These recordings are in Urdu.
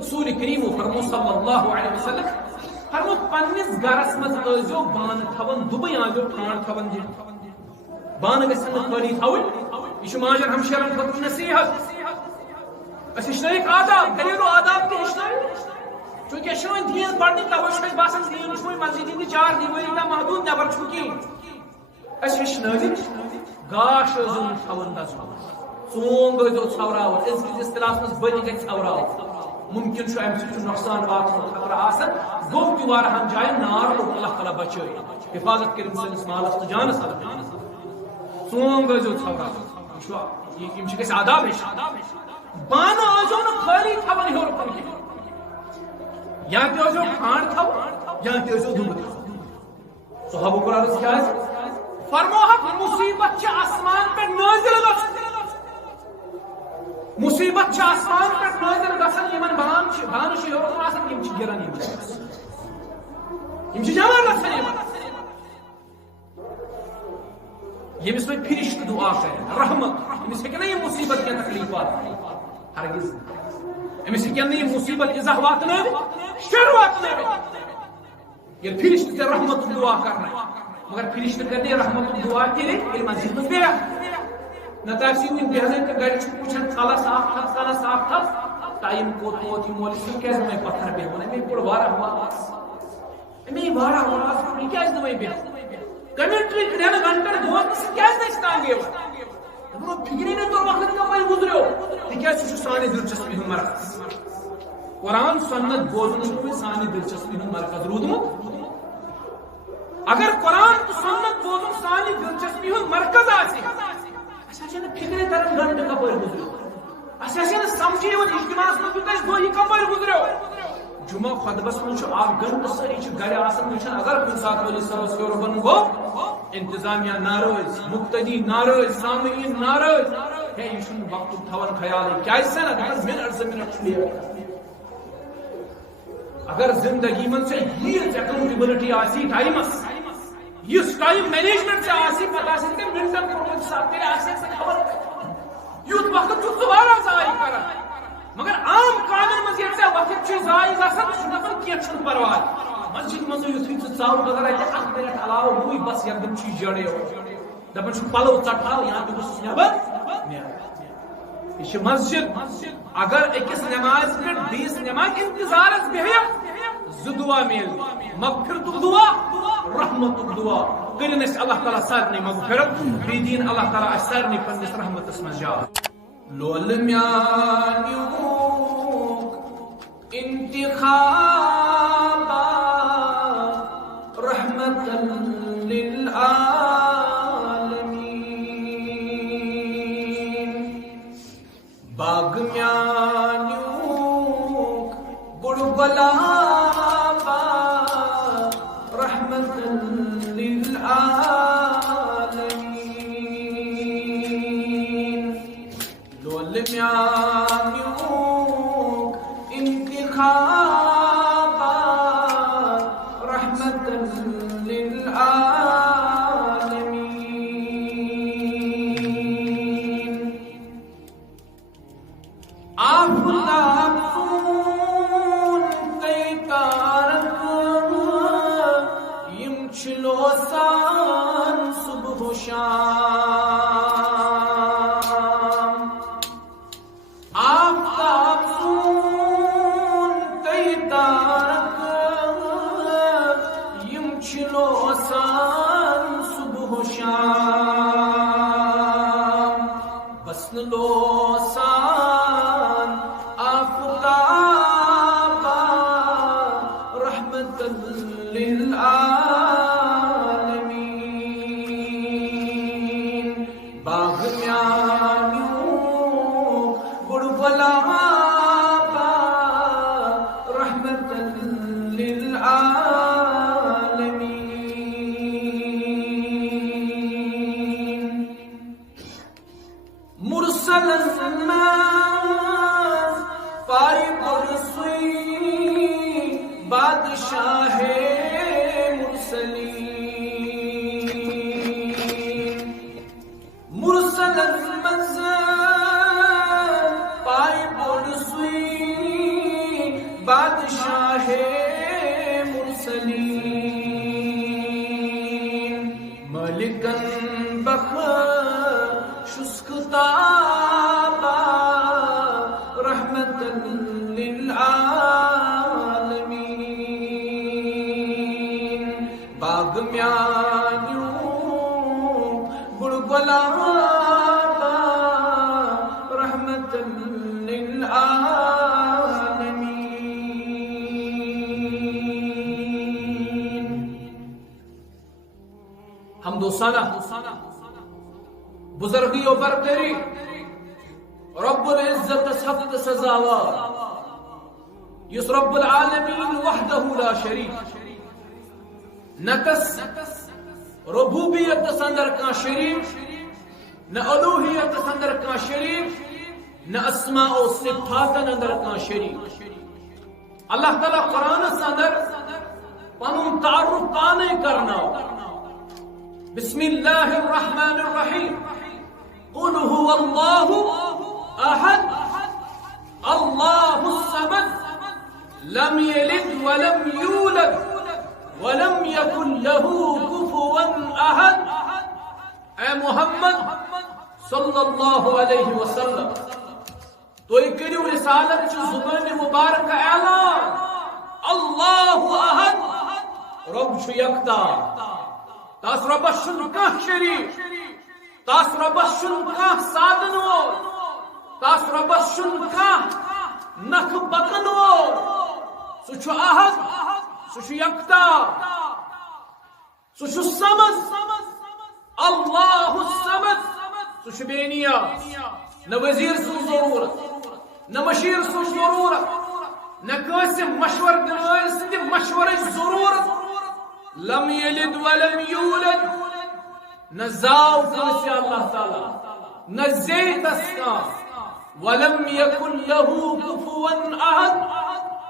رسول کریم فرمو صلی اللہ علیہ وسلم فرمو پنس گرس مز ازو بان تھون دبئی آزو ٹھانڈ تھون دن بان گھن خالی تھون یہ ماجر ہمشیرن خاطر نصیحت ہچنائک آداب گھریلو آداب تہ ہچنائک چونکہ شون دین پڑھنے توے باسان دین چھو مسجد ہند 4 دیواری تا محدود نبر چھو کی ہچنائک گاش ازون تھون تھون ژونگ ازو ژھوراون ازکس اصطلاحس مز بنی گژھِ ژھوراون ممکن چھو امہ سۭتۍ چھُ نۄقصان واتنُک خطرٕ آسان گوٚو تہِ واریاہن جاین نار لوٚگ اللہ تعالیٰ بچٲیِتھ حفاظت کٔرِن سٲنِس مالس تہٕ جانس ژونگ ٲسۍزیو ژھوراون یِم چھِ گژھِ آداب ہیٚچھِنۍ بانہٕ ٲسۍزیو نہٕ خٲلی تھاوان ہیوٚر کُن کینٛہہ یا تہِ ٲسۍزیو ٹھانڈ تھاوان یا تہِ ٲسۍزیو دُبہٕ تھاوان صحابہ کرامس کیٛازِ فرموہکھ مصیبت چھِ آسمان پٮ۪ٹھ نٲزِل گژھان مصیبت چھِ آسمان پٮ۪ٹھ نٲزِل گژھان یمن بانہٕ چھِ ہیوٚر کُن آسان یِم چھِ گِران یِم چھِ جمع گژھان ییٚمِس وۄنۍ فرشتہٕ دعا کرن رحمت أمِس ہیٚکہِ نا یِم مصیبت کینٛہہ تکلیٖف واتنٲوِتھ ہرگز أمِس ہیٚکن نہٕ یِم مصیبت اِزاہ واتنٲوِتھ شر واتنٲوِتھ ییٚلہِ فرشتہٕ ژےٚ رحمتُک دعا کرناے مگر فرشتہٕ کرنٕے رحمتُک دعا تیٚلہِ ییٚلہِ مسجد منٛز بیٚہکھ نتہٕ آسہِ یِم بیٚہنٕے تہٕ گرِ چھُکھ وٕچھان ژھلس اکھ تھَس ژلس اکھ تھَس ٹایم کوٚت ووت یہِ مولوی صٲب کیٛازِ نہٕ وۄنۍ پتھر بیٚہوان أمے پوٚر واریاہ واز أمے واریاہ واز یہِ کیٛازِ نہٕ وۄنۍ بیٚہوان کمنٹری 2 گنٹن دۄہس سُہ کیٛازِ نہٕ اَسہِ تانگے وۄنۍ فکری نہٕ توٚر وقت کپٲرۍ گُزریو تِکیٛازِ سُہ چھُ سانہِ دلچسپی ہُنٛد مرکز قرآن سنت بوزُن چھُ وۄنۍ سانہِ دلچسپی ہُنٛد مرکز روٗدمُت اگر قرآن تہٕ سنت بوزُن سانہِ دلچسپی ہُنٛد مرکز آسہِ اَسہِ آسہِ نہٕ فکرے تران گنٹہٕ کپٲرۍ گُزریو اَسہِ آسہِ نہٕ سمجھے یِوان اجتماعس منٛز یوٗتاہ اَسہِ گوٚو یہِ کپٲرۍ گُزریو جمعہ خطبس منٛز چھُ 1 گنٹہٕ سٲری چھِ گرِ آسان وٕچھان اگر کُنہِ ساتہٕ ؤلی صٲبس ہیوٚر بۄن گوٚو انتظامیہ ناراض مقتدی ناراض سامعین ناراض ہے یہ چھُنہٕ وقتُک تھاوان خیالٕے کیٛازِ سنا دپان منٹ 2 منٹ چھُ لیٹ اگر زندگی منٛز ژےٚ ییٖژ ایکاونٹیبلٹی آسی ٹایمس یُس ٹایم مینیجمنٹ ژےٚ آسی پتہٕ آسی ژےٚ منٹن کوٚرمُت حساب تیٚلہِ آسہِ ژےٚ خبر یُتھ وقت چھُکھ ژٕ واریاہ ضایع کران مگر عام کامٮ۪ن منٛز ییٚلہِ ژےٚ وقت چھُ ضایع گژھان ژٕ چھُکھ دپان کینٛہہ چھُنہٕ پرواے مسجد منٛز یُتھُے ژٕ ژاو اگر اتہِ 1 منٹ علاوٕ گوٚوٕے بس یکدم چھُے جڑے دپان چھُکھ پلو ژٹہاو یا تہِ گوٚژھُس نیبر نیران یہ چھِ مسجد اگر أکِس نماز پٮ۪ٹھ بیٚیِس نماز انتظارس بیٚہہِ 2 دعا میلہِ مغفرتُک دعا رحمتُک دعا کٔرِنۍ أسۍ اللہ تعالیٰ سارنٕے مغفرت بیٚیہِ دِیِن اللہ تعالیٰ اَسہِ سارنٕے پننِس رحمتس منٛز جاے لول میانیُک انتخاب رحمتاً للعالمین باغ میانیُک بوٚڑ گۄلاب رحمتاً للعالمین لول میانیُک انتخاب رحمتاً للعالمین آفتاب سون تے تارک یم چھِ لوسان صبح و شام آفتاب سون تے تارک یم چھِ لوسان صبح و شام بس نہٕ لوسان آفتاب رحمتاً للعالمین باغ میانیُک بوٚڑ گۄلاب رحمتاً للعالمین مرسلن منٛز پایہِ بوٚڑ سُے بادشاہ مرسلین مرسلن منٛز پایہِ بوٚڑ سُے بادشاہ مرسلین ملکن بخشسکتابا رحمتا للعالمین باغ میانیوں بڑگلا رحمتا للعالمین حمد و ثنا بزرگی و برتری رب العزت حق سزاوار یس رب العالمین وحدہ لا شریک نتس ربوبیت اندر کا شریک نہ الوہیت اندر کا شریک نہ اسماء و صفات اندر کا شریک اللہ تعالی قرآن اندر پنن تعارف پانے کرنا بسم اللہ الرحمن الرحیم قل هو اللہ احد اللہ الصمد لم يلد ولم يولد ولم يكن له كفوا احد اے محمد صلی اللہ علیہ وسلم تو کریو رسالت چ زبان مبارک اعلان اللہ احد رب چھ یکتا تاس ربس شن کانٛہہ شریک تاس ربس شن کانٛہہ سادن وول تاس ربس شن کانٛہہ نکھ بکن وول سُہ چھُ احد سُہ چھُ یکتا سُہ چھُ صمد اللہ الصمد سُہ چھُ بے نیاز نہ وزیر سٕنٛز ضروٗرت نہ مشیر سٕنٛز ضروٗرت نہ کٲنٛسہِ مشور دِنہٕ سٕنٛدِ مشورٕچ ضروٗرت لم یلد ولم یولد نہ زاو کٲنٛسہِ اللہ تعالیٰ نہ زیتس کانٛہہ ولم یکن له کفوا احد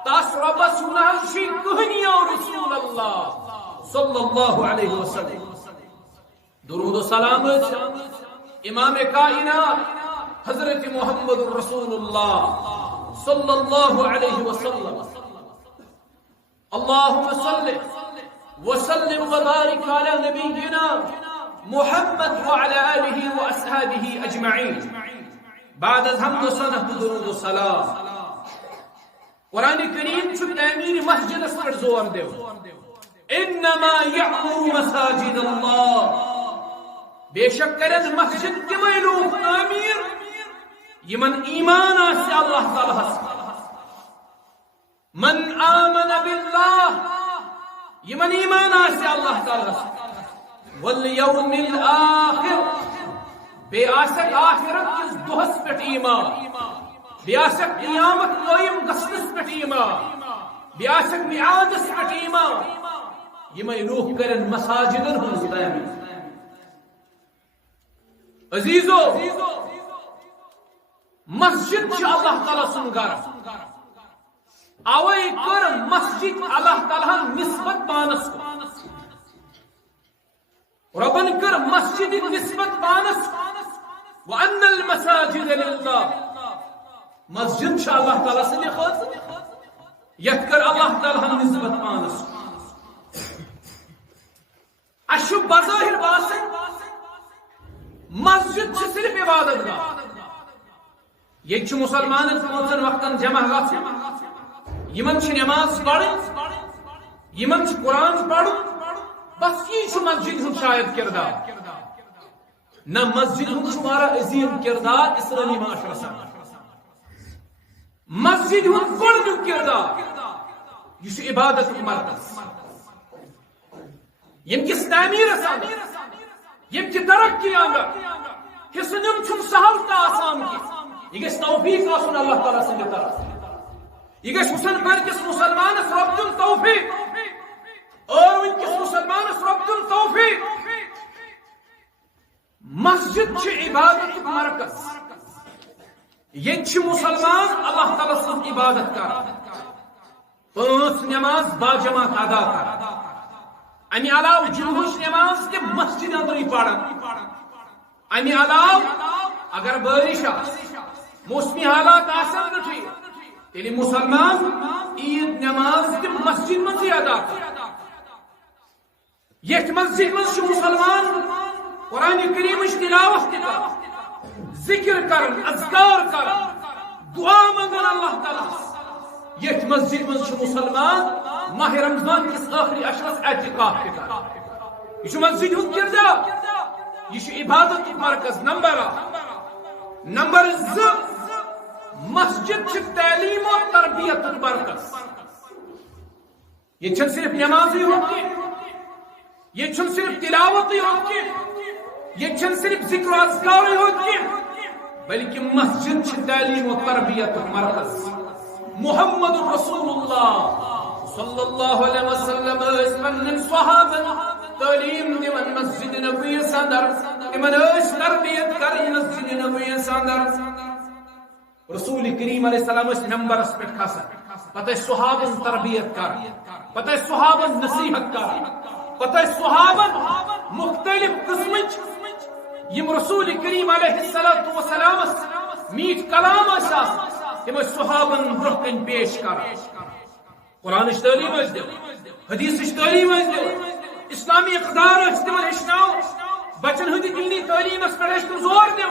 تاس ربس نہ چھ کٕہٕنۍ یا رسول اللہ صلی اللہ علیہ وسلم درود و سلام امام کائنات حضرت محمد رسول اللہ صلی اللہ علیہ وسلم اللہم صلی وسلم وبارك على نبينا محمد وعلى آله وأصحابه أجمعين بعد الحمد والصلاة والدرود والسلام قرآن الكريم چھ تعمیر مسجد پر زور دیو انما يعمر مساجد الله بے شک کرن مسجد تمے لوگ تعمیر یمن ایمان آسہِ اللہ تعالی من آمن بالله یمن ایمان آسہِ اللہ تعالی والیوم الاخر بے آسک آخرت کس دہس پٹ ایمان بے آسک قیامت قائم گژھنس پٹ ایمان بے آسک میعادس پٹ ایمان یمے لوگ کرن مساجدن ہنز تعمیر عزیزو مسجد چھ اللہ تعالی سن گھر اوے کر مسجد اللہ تعالی نسبت پانس ربن کر مسجد نسبت پانس وان المساجد للہ مسجد چھ اللہ تعالی سن خود یت کر اللہ تعالی نسبت پانس اشو بظاہر باسن مسجد چھ صرف عبادت گاہ یہ چھ مسلمان پانچن وقتن جمع گژھن یمن چھ نماز پڑھن یمن چھ قرآن پڑھن بس یہ چھ مسجد ہند شاید کردار نہ مسجد ہند شمارا عظیم کردار اسلامی معاشرہ مسجد ہند گۄڈنیُک کردار یہ چھ عبادت مرکز یم کس تعمیرس اندر یم کی ترقی اندر حصہ نیُن چھُنہٕ سہل تہٕ آسان کینٛہہ یہ گژھِ توفیق آسُن اللہ تعالیٰ سٕنٛدِ طرف یہ گژھِ حسن برکس مسلمانس رب دن توفیق اور ونکس مسلمانس رب دن توفیق مسجد چھ عبادت مرکز یہ مسلمان اللہ تعالیٰ سن عبادت کر پانچ نماز باجماعت ادا کر امی علاوہ جمعہ نماز کے مسجد اندر پڑھن امی علاوہ اگر بارش موسمی حالات آسن ٹھیک تیلی مسلمان عید نماز تم مسجد من ادا کر یت مسجد من مسلمان قرآن کریم تلاوت کر ذکر کر اذکار کر دعا منگن اللہ تعالی یت مسجد من مسلمان ماہ رمضان کس آخری اشرس اعتکاف کر یہ مسجد ہند کردار یہ عبادت مرکز نمبر 2 مسجد تعلیم و تربیت مرکز یہ صرف نمازی ہوتی یہ صرف تلاوت ہوتی یہ صرف ذکر و اذکار ہوتی بلکہ مسجد تعلیم و تربیت مرکز محمد رسول اللہ صلی اللہ علیہ وسلم اسمن صحابہ تعلیم دیون مسجد نبوی صدر امن تربیت کر مسجد نبوی صدر رسول کریم علیہ السلام اس نمبر اس پہ کھاسا پتہ صحابن تربیت کر پتہ صحابن نصیحت کر پتہ صحابن مختلف قسمچ یم رسول کریم علیہ السلام میٹ کلام اساس تم صحابن برکن پیش کر قرآن تعلیم اس دو حدیث تعلیم اس دو اسلامی اقدار اس تم ہچناو بچن ہند دینی تعلیم اس پر زور دو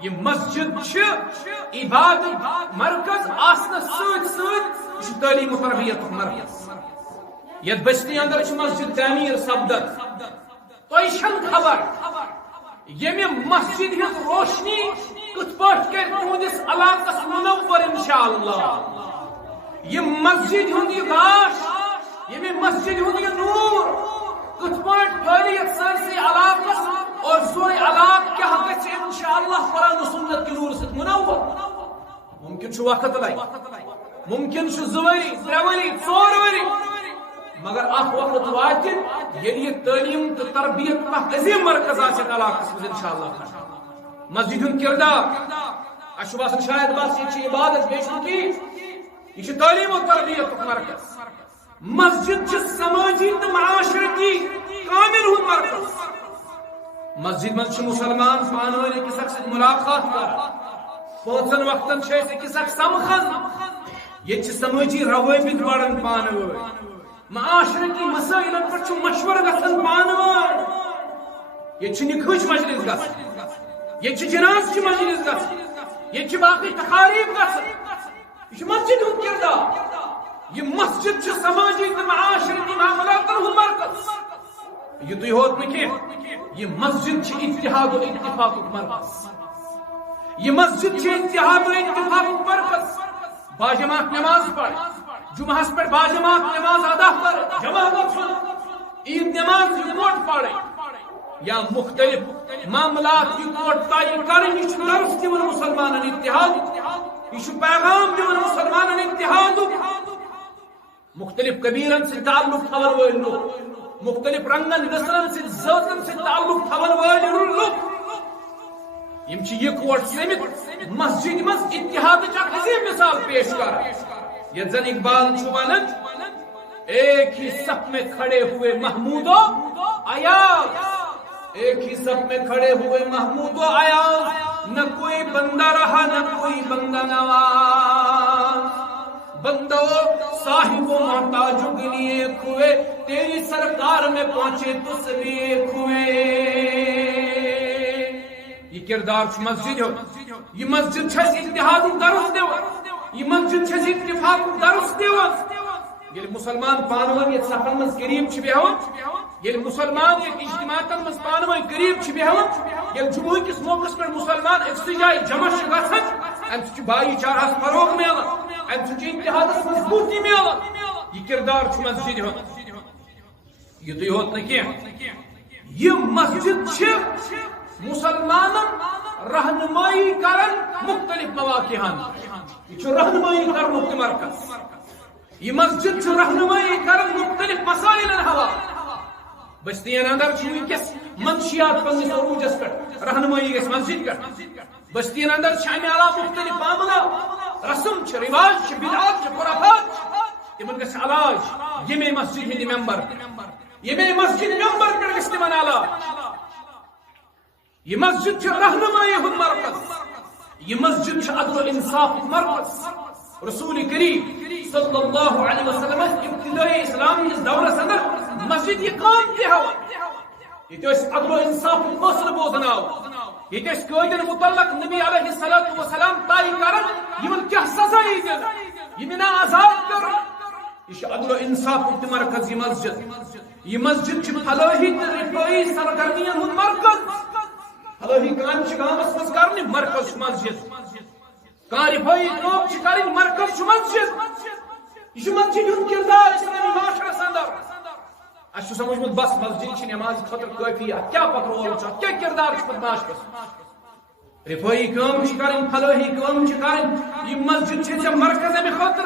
یہ مسجد عبادت مرکز آسنا سوچ تعلیم و تربیت مرکز یت بستی اندر مسجد تعمیر سپدت تو چھن خبر یمہ مسجد ہز روشنی کت پاٹ کر تہندس علاقس منور انشاءاللہ یہ مسجد ہند یہ گاش یمہ مسجد ہند یہ نور کت پاٹ پھیلیت سرسی علاقس اور سوئی علاق کیا گژھِ انشاءاللہ قرآن و سنت کی نور سے منور ممکن چھو وقت لائی ممکن چھو 2 ؤری 3 ؤری 4 ؤری مگر اخ وقت واتن یعنی یہ تعلیم تو تربیت کا عظیم مرکز آسن علاقس میں انشاءاللہ مسجد ہند کردار اشو باسن شاید بس یہ عبادت بیشن کی یہ تعلیم و تربیت کا مرکز مسجد سماجی تو معاشرتی کامل ہند مرکز مسجد من مسلمان پانوی کس اک ست ملاقات کر 5 وقتن کس اک سمکھن یہ سماجی روابط بڑھن پانوی معاشرتی مسائل پر مشور گھن پانوی یہ نکھج مجلس گھن یہ جناز کی مجلس گھن یہ باقی تقاریب گھن یہ مسجد ہند کردار یہ مسجد سماجی معاشرتی معاملات ہند مرکز یہ تو ہوت نکی یہ مسجد اتحاد و اتفاق مرکز یہ مسجد اتحاد و اتفاق مرکز باجماعت نماز پڑھ جمعہ پر باجماعت نماز ادا کر جماعت عید نماز رپورٹ پڑھے یا مختلف معاملات رپورٹ طے کریں یہ درس دون مسلمان اتحاد یہ پیغام دون مسلمان اتحاد مختلف قبیلن سے تعلق تھون ول لوگ مختلف رنگن نسلن سے ذاتن سے تعلق تھون ول لوگ یم چھ یکوٹ سمت مسجد مز اتحاد چھ عظیم مثال پیش کر یہ زن اقبال چھ ونن ایک ہی صف میں کھڑے ہوئے محمود و ایاز ایک ہی صف میں کھڑے ہوئے محمود و ایاز نہ کوئی بندہ رہا نہ کوئی بندہ نواز بندو صاحب و محتاج لیے کھوئے تیری سرکار میں پہنچے تو سبھی کھوئے یہ کردار مسجد ہو یہ مسجد چھس اتحاد درس دیو یہ مسجد چھس اتفاق درس دیو یہ مسلمان پانوان یہ صفن مز قریب چھ بیہون یہ مسلمان یہ اجتماعات مز پانوان قریب چھ بیہون یہ جمعہ کس موقع پر مسلمان اکسی جائے جمع گژھن ام چھ بھائی چارہ فروغ ملان ام چھ اتحاد مضبوطی ملان یہ کردار چھ مسجد ہو یہ تو ہوت نہ یہ مسجد چھ مسلمان رہنمائی کرن مختلف مواقعان یہ رہنمائی کرن کے مرکز یہ مسجد رہنمائی کرن مختلف مسائل ہوا بستین اندر ونکس منشیات پنس عروجس پہ رہنمائی گھس مسجد کر بستین اندر امہ علاوہ مختلف معاملات رسم رواج بدعات خرافات تمن گھس علاج یمے مسجد ہند ممبر یمے مسجد ممبر پہ گھس تمن علاج یہ مسجد رہنمائی ہند مرکز یہ مسجد عدل و انصاف مرکز رسول کریم صلی اللہ علیہ وسلم ابتدائی اسلام اس دور اندر مسجد یہ کام تہ یہ عدل و انصاف فیصلہ بوزن آو یہ قیدن متعلق نبی علیہ الصلوۃ والسلام طے کرن یمن کیا سزا دن یمن آزاد کر یہ عدل و انصاف مرکز یہ مسجد فلاحی رفائی سرگرمیاں ہند مرکز فلاحی کام گامس مز کرنے مرکز مسجد کان رفائی کام کریں مرکز مسجد یہ مسجد ہند کردار اسلامی معاشرس اندر اس سمجھ بس مسجد نماز خاطر کافی کیا پتہ رول کیا کردار معاشرس رفائی کام کریں فلاحی کام کریں یہ مسجد ے مرکز امہ خاطر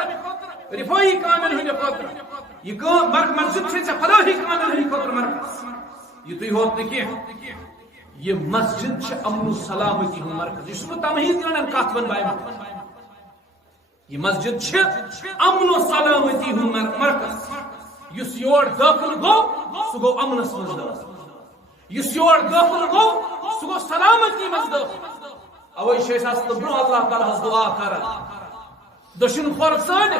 رفائی کامن ہند خاطر یہ مسجد ے فلاحی کامن ہند خاطر مرکز یہ تھی ہوت نہ یہ مسجد امن و سلامتی ہند مرکز یہ تمہید کران کت ون یہ مسجد امن و سلامتی ہند مرکز یس یور داخل گو سہ گو امنس مز داخل یس یور داخل گو سہ گو سلامتی مز داخل اوے برو اللہ تعالی دعا کران دشن خور سان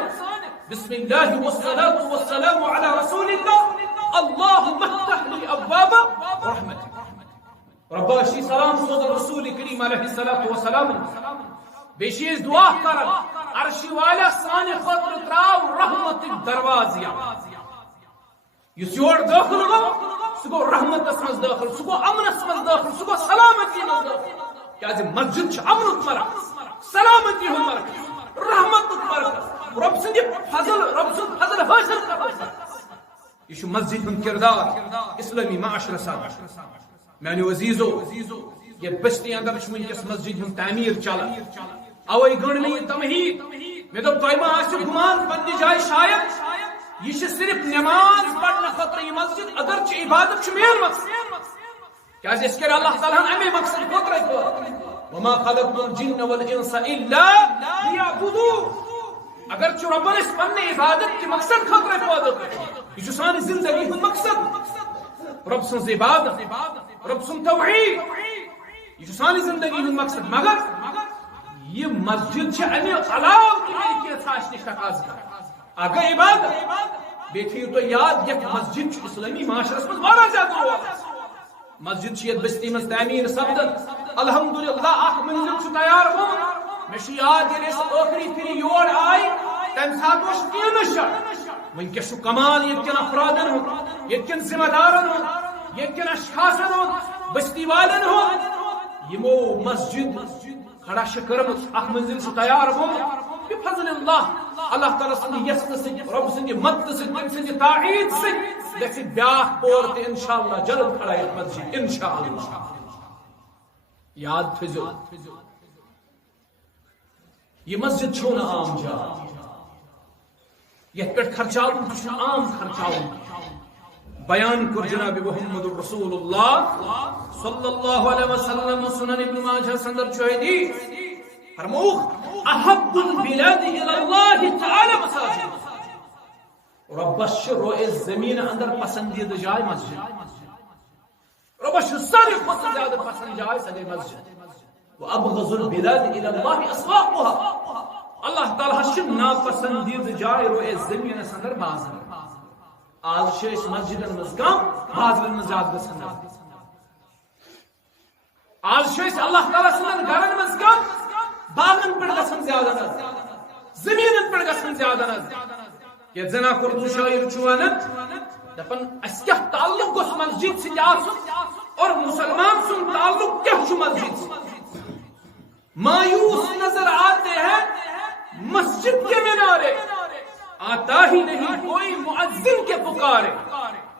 بسم اللہ والصلاة والسلام علی رسول اللہ اللہم افتح لی ابواب رحمتک ربا شی سلام سوز رسول کریم علیہ الصلاة والسلام بیشیز دعا کران عرشی والا سان خاطر تراو رحمتک دروازیا یس یور داخل گو سہ گو رحمتس مز داخل سہ گو امنس مز داخل سہ گو سلامتی مز داخل کیا مسجد امن مرکز سلامتی ہند مرکز رحمت مرکز رب سند فضل حاصل کرنا یہ مسجد ہند کردار اسلامی معاشرس میانو عزیزو یہ بستی اندر ونکس مسجد ہند تعمیر چلان اوے گن میں یہ تمہید مے دپ تہ ما آسو گمان پنہ جائے شاید یہ صرف نماز پڑھنے خاطر یہ مسجد اگرچہ عبادت مین مقصد کیا اس کے اللہ تعالیٰ امی مقصد خاطر وما خلقت الجن والانس الا ليعبدون اگرچہ رب اس پنہ عبادت کے مقصد خاطر عبادت یہ سانی زندگی ہند مقصد رب سن عبادت رب سن توحید یہ سانی زندگی ہند مقصد مگر یہ مسجد امی علاوہ کی نش تقاض کر اگر عبادت بیٹھی تو یاد یک مسجد اسلامی معاشرس میں بڑا زیادہ ہوا مسجد یہ بستی مز تعمیر سپدن الحمدللہ اخ منزل تیار ہو میں یاد آخری پھر یور آئی تم سات ٹین ونکس کمال یتن افرادن ہوں یتن ذمہ دارن ہوں یتن اشخاصن ہوں بستی والن ہوں یمو مسجد کھڑا کرمت اخ منزل تیار ہو بفضل اللہ تعالیٰ سند یسن سن رب سند مدد سن تم سند تائید سن گژھِ بیاکھ پور تہ انشاءاللہ جلد کھڑا یتھ مسجد انشاءاللہ یاد تھزو یہ مسجد چھونا عام جائے یہ پہ خرچاؤن عام خرچاؤن بیان کر جناب محمد رسول اللہ صلی اللہ علیہ وسلم سنن ابن ماجہ سندر چوہدی فرموخ احب البلاد الى اللہ تعالی مساجد ربش روئے زمین اندر پسندید جائے مسجد ربش ساری خود زیادہ پسند جائے سگے مسجد وابغض البلاد الى اللہ اسواقها اللہ تعالی شن ناپسندید جائے روئے زمین اندر بازار آج شیش مسجد مزگام بازار مزاد گسن آج شیش اللہ تعالی سنن گرن مزگام باغن پر گسن زیادہ نہ زمین پر گسن زیادہ نہ یہ زنا کرد شاعر چوانت دپن اس کیا تعلق گوس مسجد سے اور مسلمان سن تعلق کیا مسجد سے مایوس نظر آتے ہیں مسجد کے مینارے آتا ہی نہیں کوئی مؤذن کے پکارے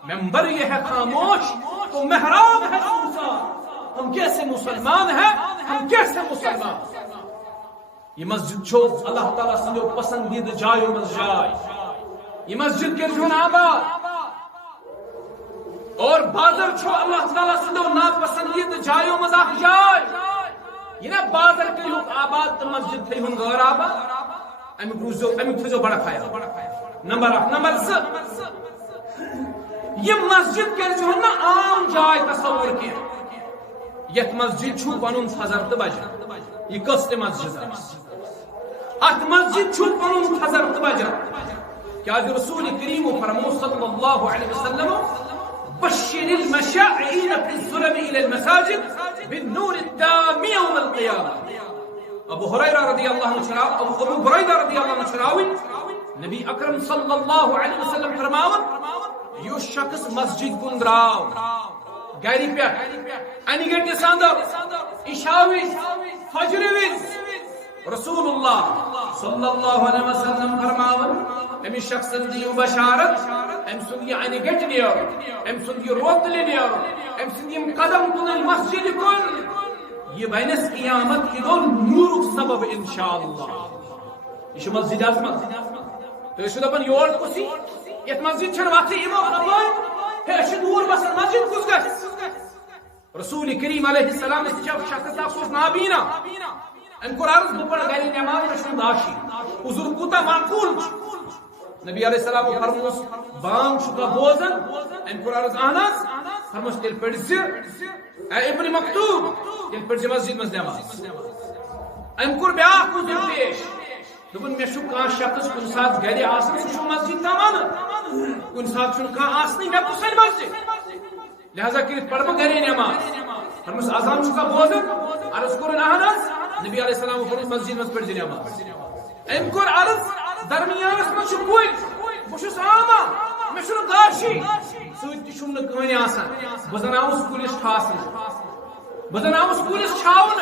ممبر یہ ہے خاموش تو محراب ہے سنسان ہم کیسے مسلمان ہیں ہم کیسے مسلمان یہ مسجد چھو اللہ تعالیٰ سے جو پسندید جائے مسجد یہ مسجد کے جون آباد اور بازر چھو اللہ تعالیٰ سے جو ناپسندید جائے مزاق جائے یہ نا بازر کے لوگ آباد تو مسجد تھے ہوں غیر آباد امی تھو بڑا کھایا نمبر ز یہ مسجد کے جو نا عام جائے تصور کیا یہ مسجد چھو پنن فضر تو بجا یہ کس مسجد ات مسجد چھو پنن فضر تو بجا کیا رسول کریم فرمو صلی اللہ علیہ وسلم بشر المشاعين في الظلم الى المساجد بالنور التام يوم القيامه ابو ہریرہ رضی اللہ عنہ ابو بريدہ رضی اللہ عنہ چراوی نبی اکرم صلی اللہ علیہ وسلم فرماون یہ شخص مسجد کن دراو گھر پہ ان گٹہ ساندر عشاء فجر رسول اللہ صلی اللہ علیہ وسلم فرماون امی شخص دیو بشارت ام سن یہ ان گٹ نیو ام سن یہ روت نیو ام سن یہ قدم کن المسجد کن یہ بینس قیامت کی دون نور سبب انشاءاللہ یہ مسجد اعظم تو یہ دپان یور کسی یہ مسجد چھن وقت امام فرمائے ہے نور بس مسجد کس گس رسول کریم علیہ السلام اس جب شخص افسوس نابینا ام کو عرض بپڑ گئی نماز رشن داشی حضور کوتا معقول نبی علیہ السلام فرموس بانگ شکا بوزن ام کو عرض آناس فرموس تیل پڑھ اے ابن مکتوب تیل پڑھ مسجد مز نماز ام کو بیاہ حضور پیش دپن مے چھ کان شخص کن سات گھر آسن سہ مسجد تامان کن سات چھ کان آسن مے کسن مسجد لہذا کہ پڑھ گھر نماز فرموس اذان چھ کا بوزن عرض کرن آناس نبی علیہ السلام فرموس مسجد مز پڑھ نماز ام کو عرض درمیانس مز کوئی بہس آما مے چھ داشی سوت چھم نہ کہنی آسان بزناو سکولس ٹھاسن بزناو سکولس چھاون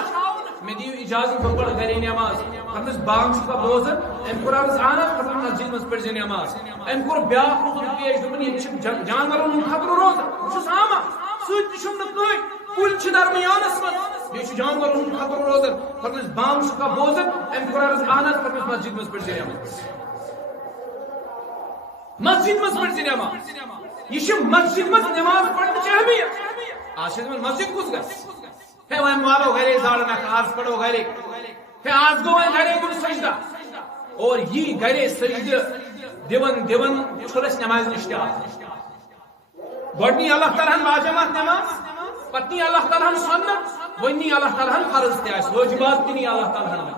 میں دیو اجازت بپڑ گھر نماز فرمس بانگ کا بوزن ام کو عرض آنا فرمس مسجد مز پڑھ نماز ام کو بیاہ حضور پیش دپن یہ جانورن خطر روز بہس آما سوت چھم نہ کوئی کل چھ درمیانس مز بیش جانورن خطر روز فرمس بانگ کا بوزن ام کو عرض آنا فرمس مسجد مز پڑھ نماز مسجد مز پڑھ نماز یہ مسجد مز نماز پڑھنے کی اہمیت آج مسجد کس گس ہے وہ والو گھرے زاڑنا آج پڑھو گھرے ہے آج گو گھرے کن سجدہ اور یہ گھرے سجدہ دیون چھلس نماز نشتہ گوڑنی اللہ تعالیٰ واجبات نماز پتنی اللہ تعالیٰ سنت ونی اللہ تعالیٰ فرض تہ واجبات تنی اللہ تعالیٰ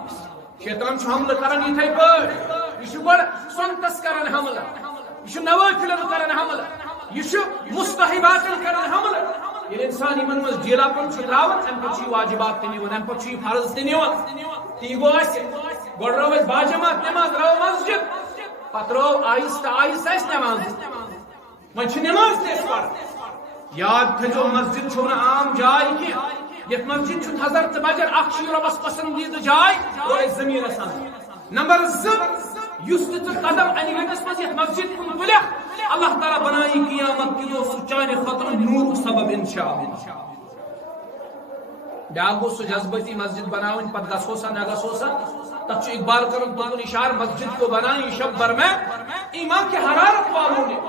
شیطان حملہ کران یتھے پٲٹھۍ یہ بڑ سنتس کران حملہ یہ نوافلن کران حملہ یہ مستحبات کران حملہ یہ انسان من مز ڈیلا پن تراون ام پچ واجبات تنیون ام پچ فرض تنیون تی گو گوڑ رو باجماعت نماز رو مسجد پتہ رو آہستہ آہستہ نماز وۄنۍ چھِ نماز تہِ أسۍ پران یاد تھٲیزیو مسجد چھو نہٕ عام جاے کینٛہہ یتھ مسجد چھُ تھزر تہٕ بجر اکھ چھِ رۄبس پسندیدٕ جاے اور أسۍ زٔمیٖنس انٛدر نمبر زٕ یُس تہِ ژٕ قدم انہِ گٔٹس منٛز یتھ مسجد کُن تُلکھ اللہ تعالیٰ بنائی قیامت کی دو سُہ چانہِ خٲطرٕ نوٗرُک سبب انشاءاللہ بیاکھ گوٚو سُہ جذبٲتی مسجد بناوٕنۍ پتہٕ گژھو سا نہ گژھو سا تتھ چھُ اقبال کرن تُلُن اشار مسجد کو بنائی شب بھر میں ایمان کی حرارت والوں نے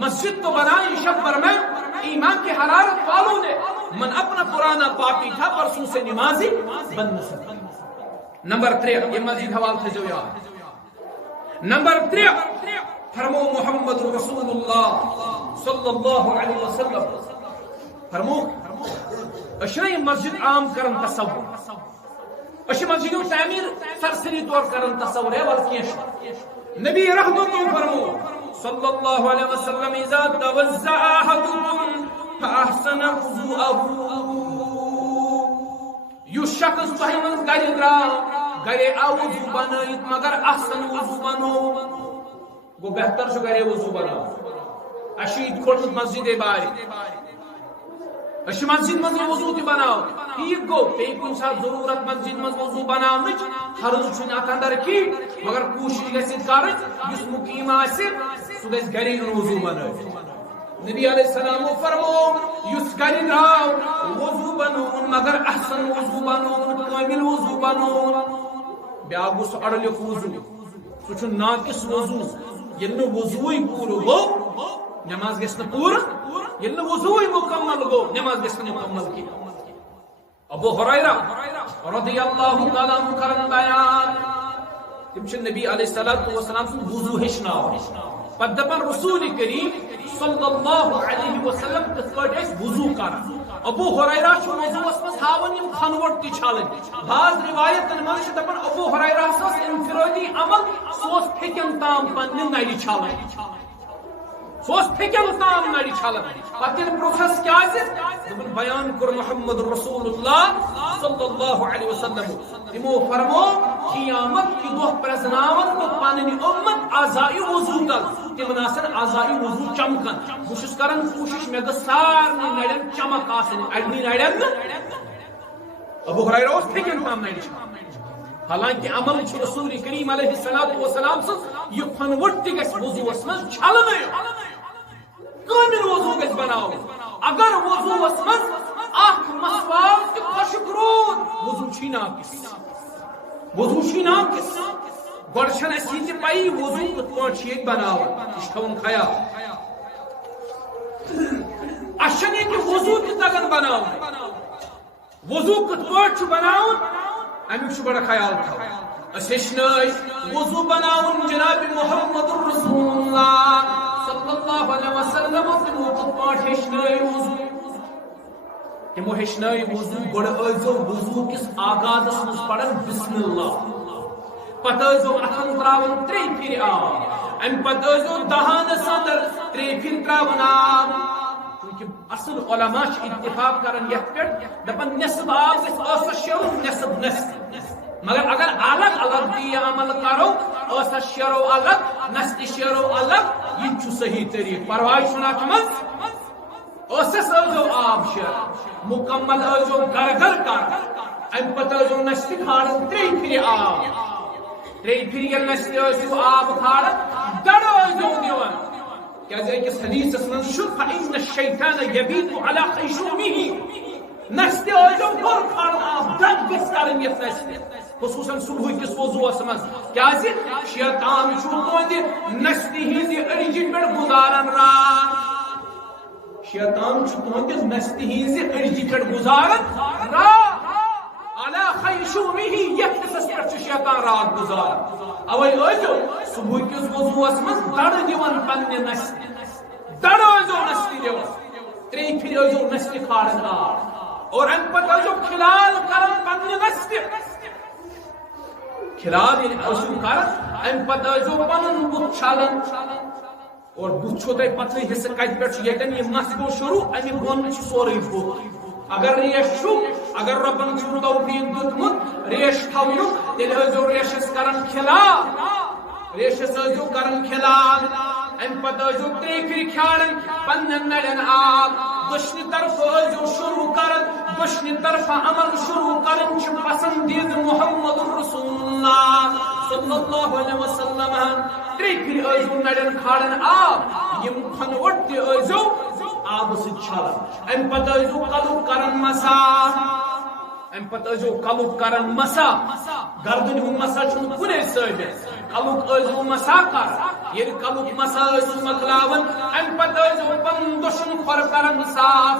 مسجد تو بنائی شب بھر میں ایمان کی حرارت والوں نے من اپنا پرانا پاپی تھا پرسوں سے نمازی بن نہ سکا نمبر 3 یہ مسجد حوال تھے جو یاد نمبر 3 فرمو محمد رسول اللہ صلی اللہ علیہ وسلم فرمو اشرا مسجد عام کرن تصور اش مسجد تعمیر سرسری طور کرن تصور ہے بلکہ نبی رحمت فرمو صلی اللہ علیہ وسلم اذا توزع احدكم فاحسن وضوءه یو شخص تہ من گھر درا گھر آو وضو بنائت مگر احسن وضو بنو گو بہتر چھ گھر وضو بناو اشید کھوٹ مسجد باری اش مسجد مز وضو تہ بناو ٹھیک گو بیٚیہِ کُنہِ ساتہٕ ضروٗرت مسجد مز وضو بناونٕچ فرض چھُنہٕ اتھ اندر کینٛہہ مگر کوٗشش گژھِ کرٕنۍ یُس مقیٖم آسہِ سُہ گژھِ گھرے وضو بنٲوِتھ نبی علیہ السلام فرمو یُس گھرِ درٛاو وضو بنووُن مگر احسن وضو بنووُن کامل وضو بنووُن بیاکھ گوٚو سُہ اڑلیُک وضو سُہ چھُ ناقص وضو ییٚلہِ نہٕ وضوٗے پوٗرٕ گوٚو نماز گژھِ نہٕ پوٗرٕ ییٚلہِ نہٕ وضوٗے مکمل گوٚو نماز گژھِ نہٕ مکمل کینٛہہ ابو ہریرہ رضی اللہ تعالیٰ عنہ کرن بیان تم چھ نبی علیہ الصلوۃ والسلام سن وضو ہیچھناوان پتہ دپان رسول کریم صلی اللہ علیہ وسلم کتھ پٲٹھۍ ٲسۍ وضو کران ابو ہریرہ چھ وضوءس مز ہاون یم کھنوٹ تہ چھلن بعض روایتن مز چھ دپان ابو ہریرہ سس انفرادی عمل سوس پھکن تام پنہ نری چھلن سوس پھکن تام نری چھلن پتہ پروسیس کیا بیان کر محمد رسول اللہ صلی اللہ علیہ وسلم تمو فرمو قیامت کی دہ پرزناون تو پننی امت اعضاء وضو کر تم آسن اعضاء وضو چمکن بہت کران کوشش مے گھ سارے نڑین چمک آسن اڑنی نڑین ابو ہریرہ اس پھکن تام نری چھلن حالانکہ عمل چھ رسول کریم علیہ السلام سن یہ کھنوٹ تہ گژھِ وضوءس مز چھلنے کامل وضو گژھِ بناو اگر وضوءس مز اخ مسواک تہ خشک رود وضو چھ ناقص گۄڈٕ چھنہٕ اَسہِ یہِ تہِ پَیی وضو کِتھ پٲٹھۍ چھِ ییٚتہِ بناوان یہِ چھُ تھاوُن خیال اَسہِ چھنہٕ ییٚتہِ وضو تہِ تگان بناوُن وضو کِتھ پٲٹھۍ چھُ بناوُن امیُک چھُ بڑٕ خیال تھاوُن أسۍ ہیٚچھنٲے وضو بناوُن جناب محمد رسول اللہ صلی اللہ علیہ وسلم تِمو کِتھ پٲٹھۍ ہیٚچھنٲے وضو تِمو ہیٚچھنٲے وضو گۄڈٕ ٲسۍزیو وضو کِس آغازس منٛز پران بسم اللہ پتہٕ ٲسۍزیو اتھن تراوان 3 پھِرِ آب امہِ پتہٕ ٲسۍزیو دہانس اندر 3 پھِرِ تراوان آب چونکہ اصل علماء چھِ اتفاق کران یتھ پٮ۪ٹھ دپان نصف آب گژھِ ٲسس شیرُن نصف نصف مگر اگر الگ الگ تہِ یہِ عمل کرو ٲسس شیرو الگ نصف شیرو الگ یہ چھُ صحیح طریقہٕ پرواے چھُنہٕ اتھ منٛز ٲسس ٲسۍزیو آب شیران مکمل ٲسۍزیو گر گر کر امہِ پتہٕ ٲسۍزیو نصفہِ کھالان 3 پھِرِ آب 3 پھِرِ ییٚلہِ نصفہِ ٲسِو آب کھالان دڑٕ ٲسۍزیو دِوان کیازِ أکِس حدیثس منٛز چھُ فإن الشیطان یبیٖتُ علی خیشومِہ نصفہِ ٲسۍزیو دوٚر کھالان آب دگ گژھِ کرٕنۍ یتھ نصفہِ خصوصاً صبحٕکِس کِس وضوٗوس منٛز کیازِ شیطان چھُ تُہنٛدِ نصفہِ ہِنٛزِ أڑجہِ پٮ۪ٹھ گُزاران رات شیطان چھُ تُہنٛدِس نصفہِ ہِنٛزِ أڑجہِ پٮ۪ٹھ گُزاران رات علی خیشومِہ یتھ حصس پٮ۪ٹھ چھُ شیطان رات گُزاران اوے ٲسۍزیو صبحٕکِس وضوٗوس منٛز دڑٕ دِوان پننہِ نصفہِ دڑٕ ٲسۍزیو نصفہِ دِوان 3 پھِرِ ٲسۍزیو نصفہِ کھالان آب اور امہِ پتہٕ ٲسۍزیو کھلال کران پننہِ نصفہِ کھلال ییٚلہِ ٲسِو کران امہِ پتہٕ ٲسۍزیو پنُن بُتھ چھلان اور بُتھ چھو تۄہہِ پتہٕ حصہٕ کتہِ پٮ۪ٹھ چھُ ییٚتٮ۪ن یہِ مس گوٚو شروع امہِ بۄن چھُ سورُے بُتھ اگر ریش چھُ اگر رۄبن چھُ توفیٖق دیُتمُت ریش تھاونُک تیٚلہِ ٲسۍزیو ریشس کران کھلال ریشس ٲسۍزیو کران کھلال امہِ پتہٕ ٲسۍزیو 3 پھِرِ کھالان پننٮ۪ن نرٮ۪ن آب دٔچھنہِ طرفہٕ ٲسۍزیو شروع کران دٔچھنہِ طرفہٕ عمل شروع کران چھُ پسندیدٕ محمد رسول اللہ صلی اللہ علیہ وسلم 3 پھِرِ ٲسۍزیو نرٮ۪ن کھالان آب یِم کھنوٹ تہِ ٲسۍزیو آبہٕ سۭتۍ چھلان امہِ پتہٕ ٲسۍزیو کلُک کران مساح امہِ پتہٕ ٲسۍزیو کلُک کران مساح گردنہِ ہُنٛد مساح چھُنہٕ کُنے ثٲبت کلُک ٲسۍزیو مساح کران ییٚلہِ کلُک مساح ٲسِو مۄکلاوان امہِ پتہٕ ٲسۍزیو پنُن دٔچھُن کھۄر کران صاف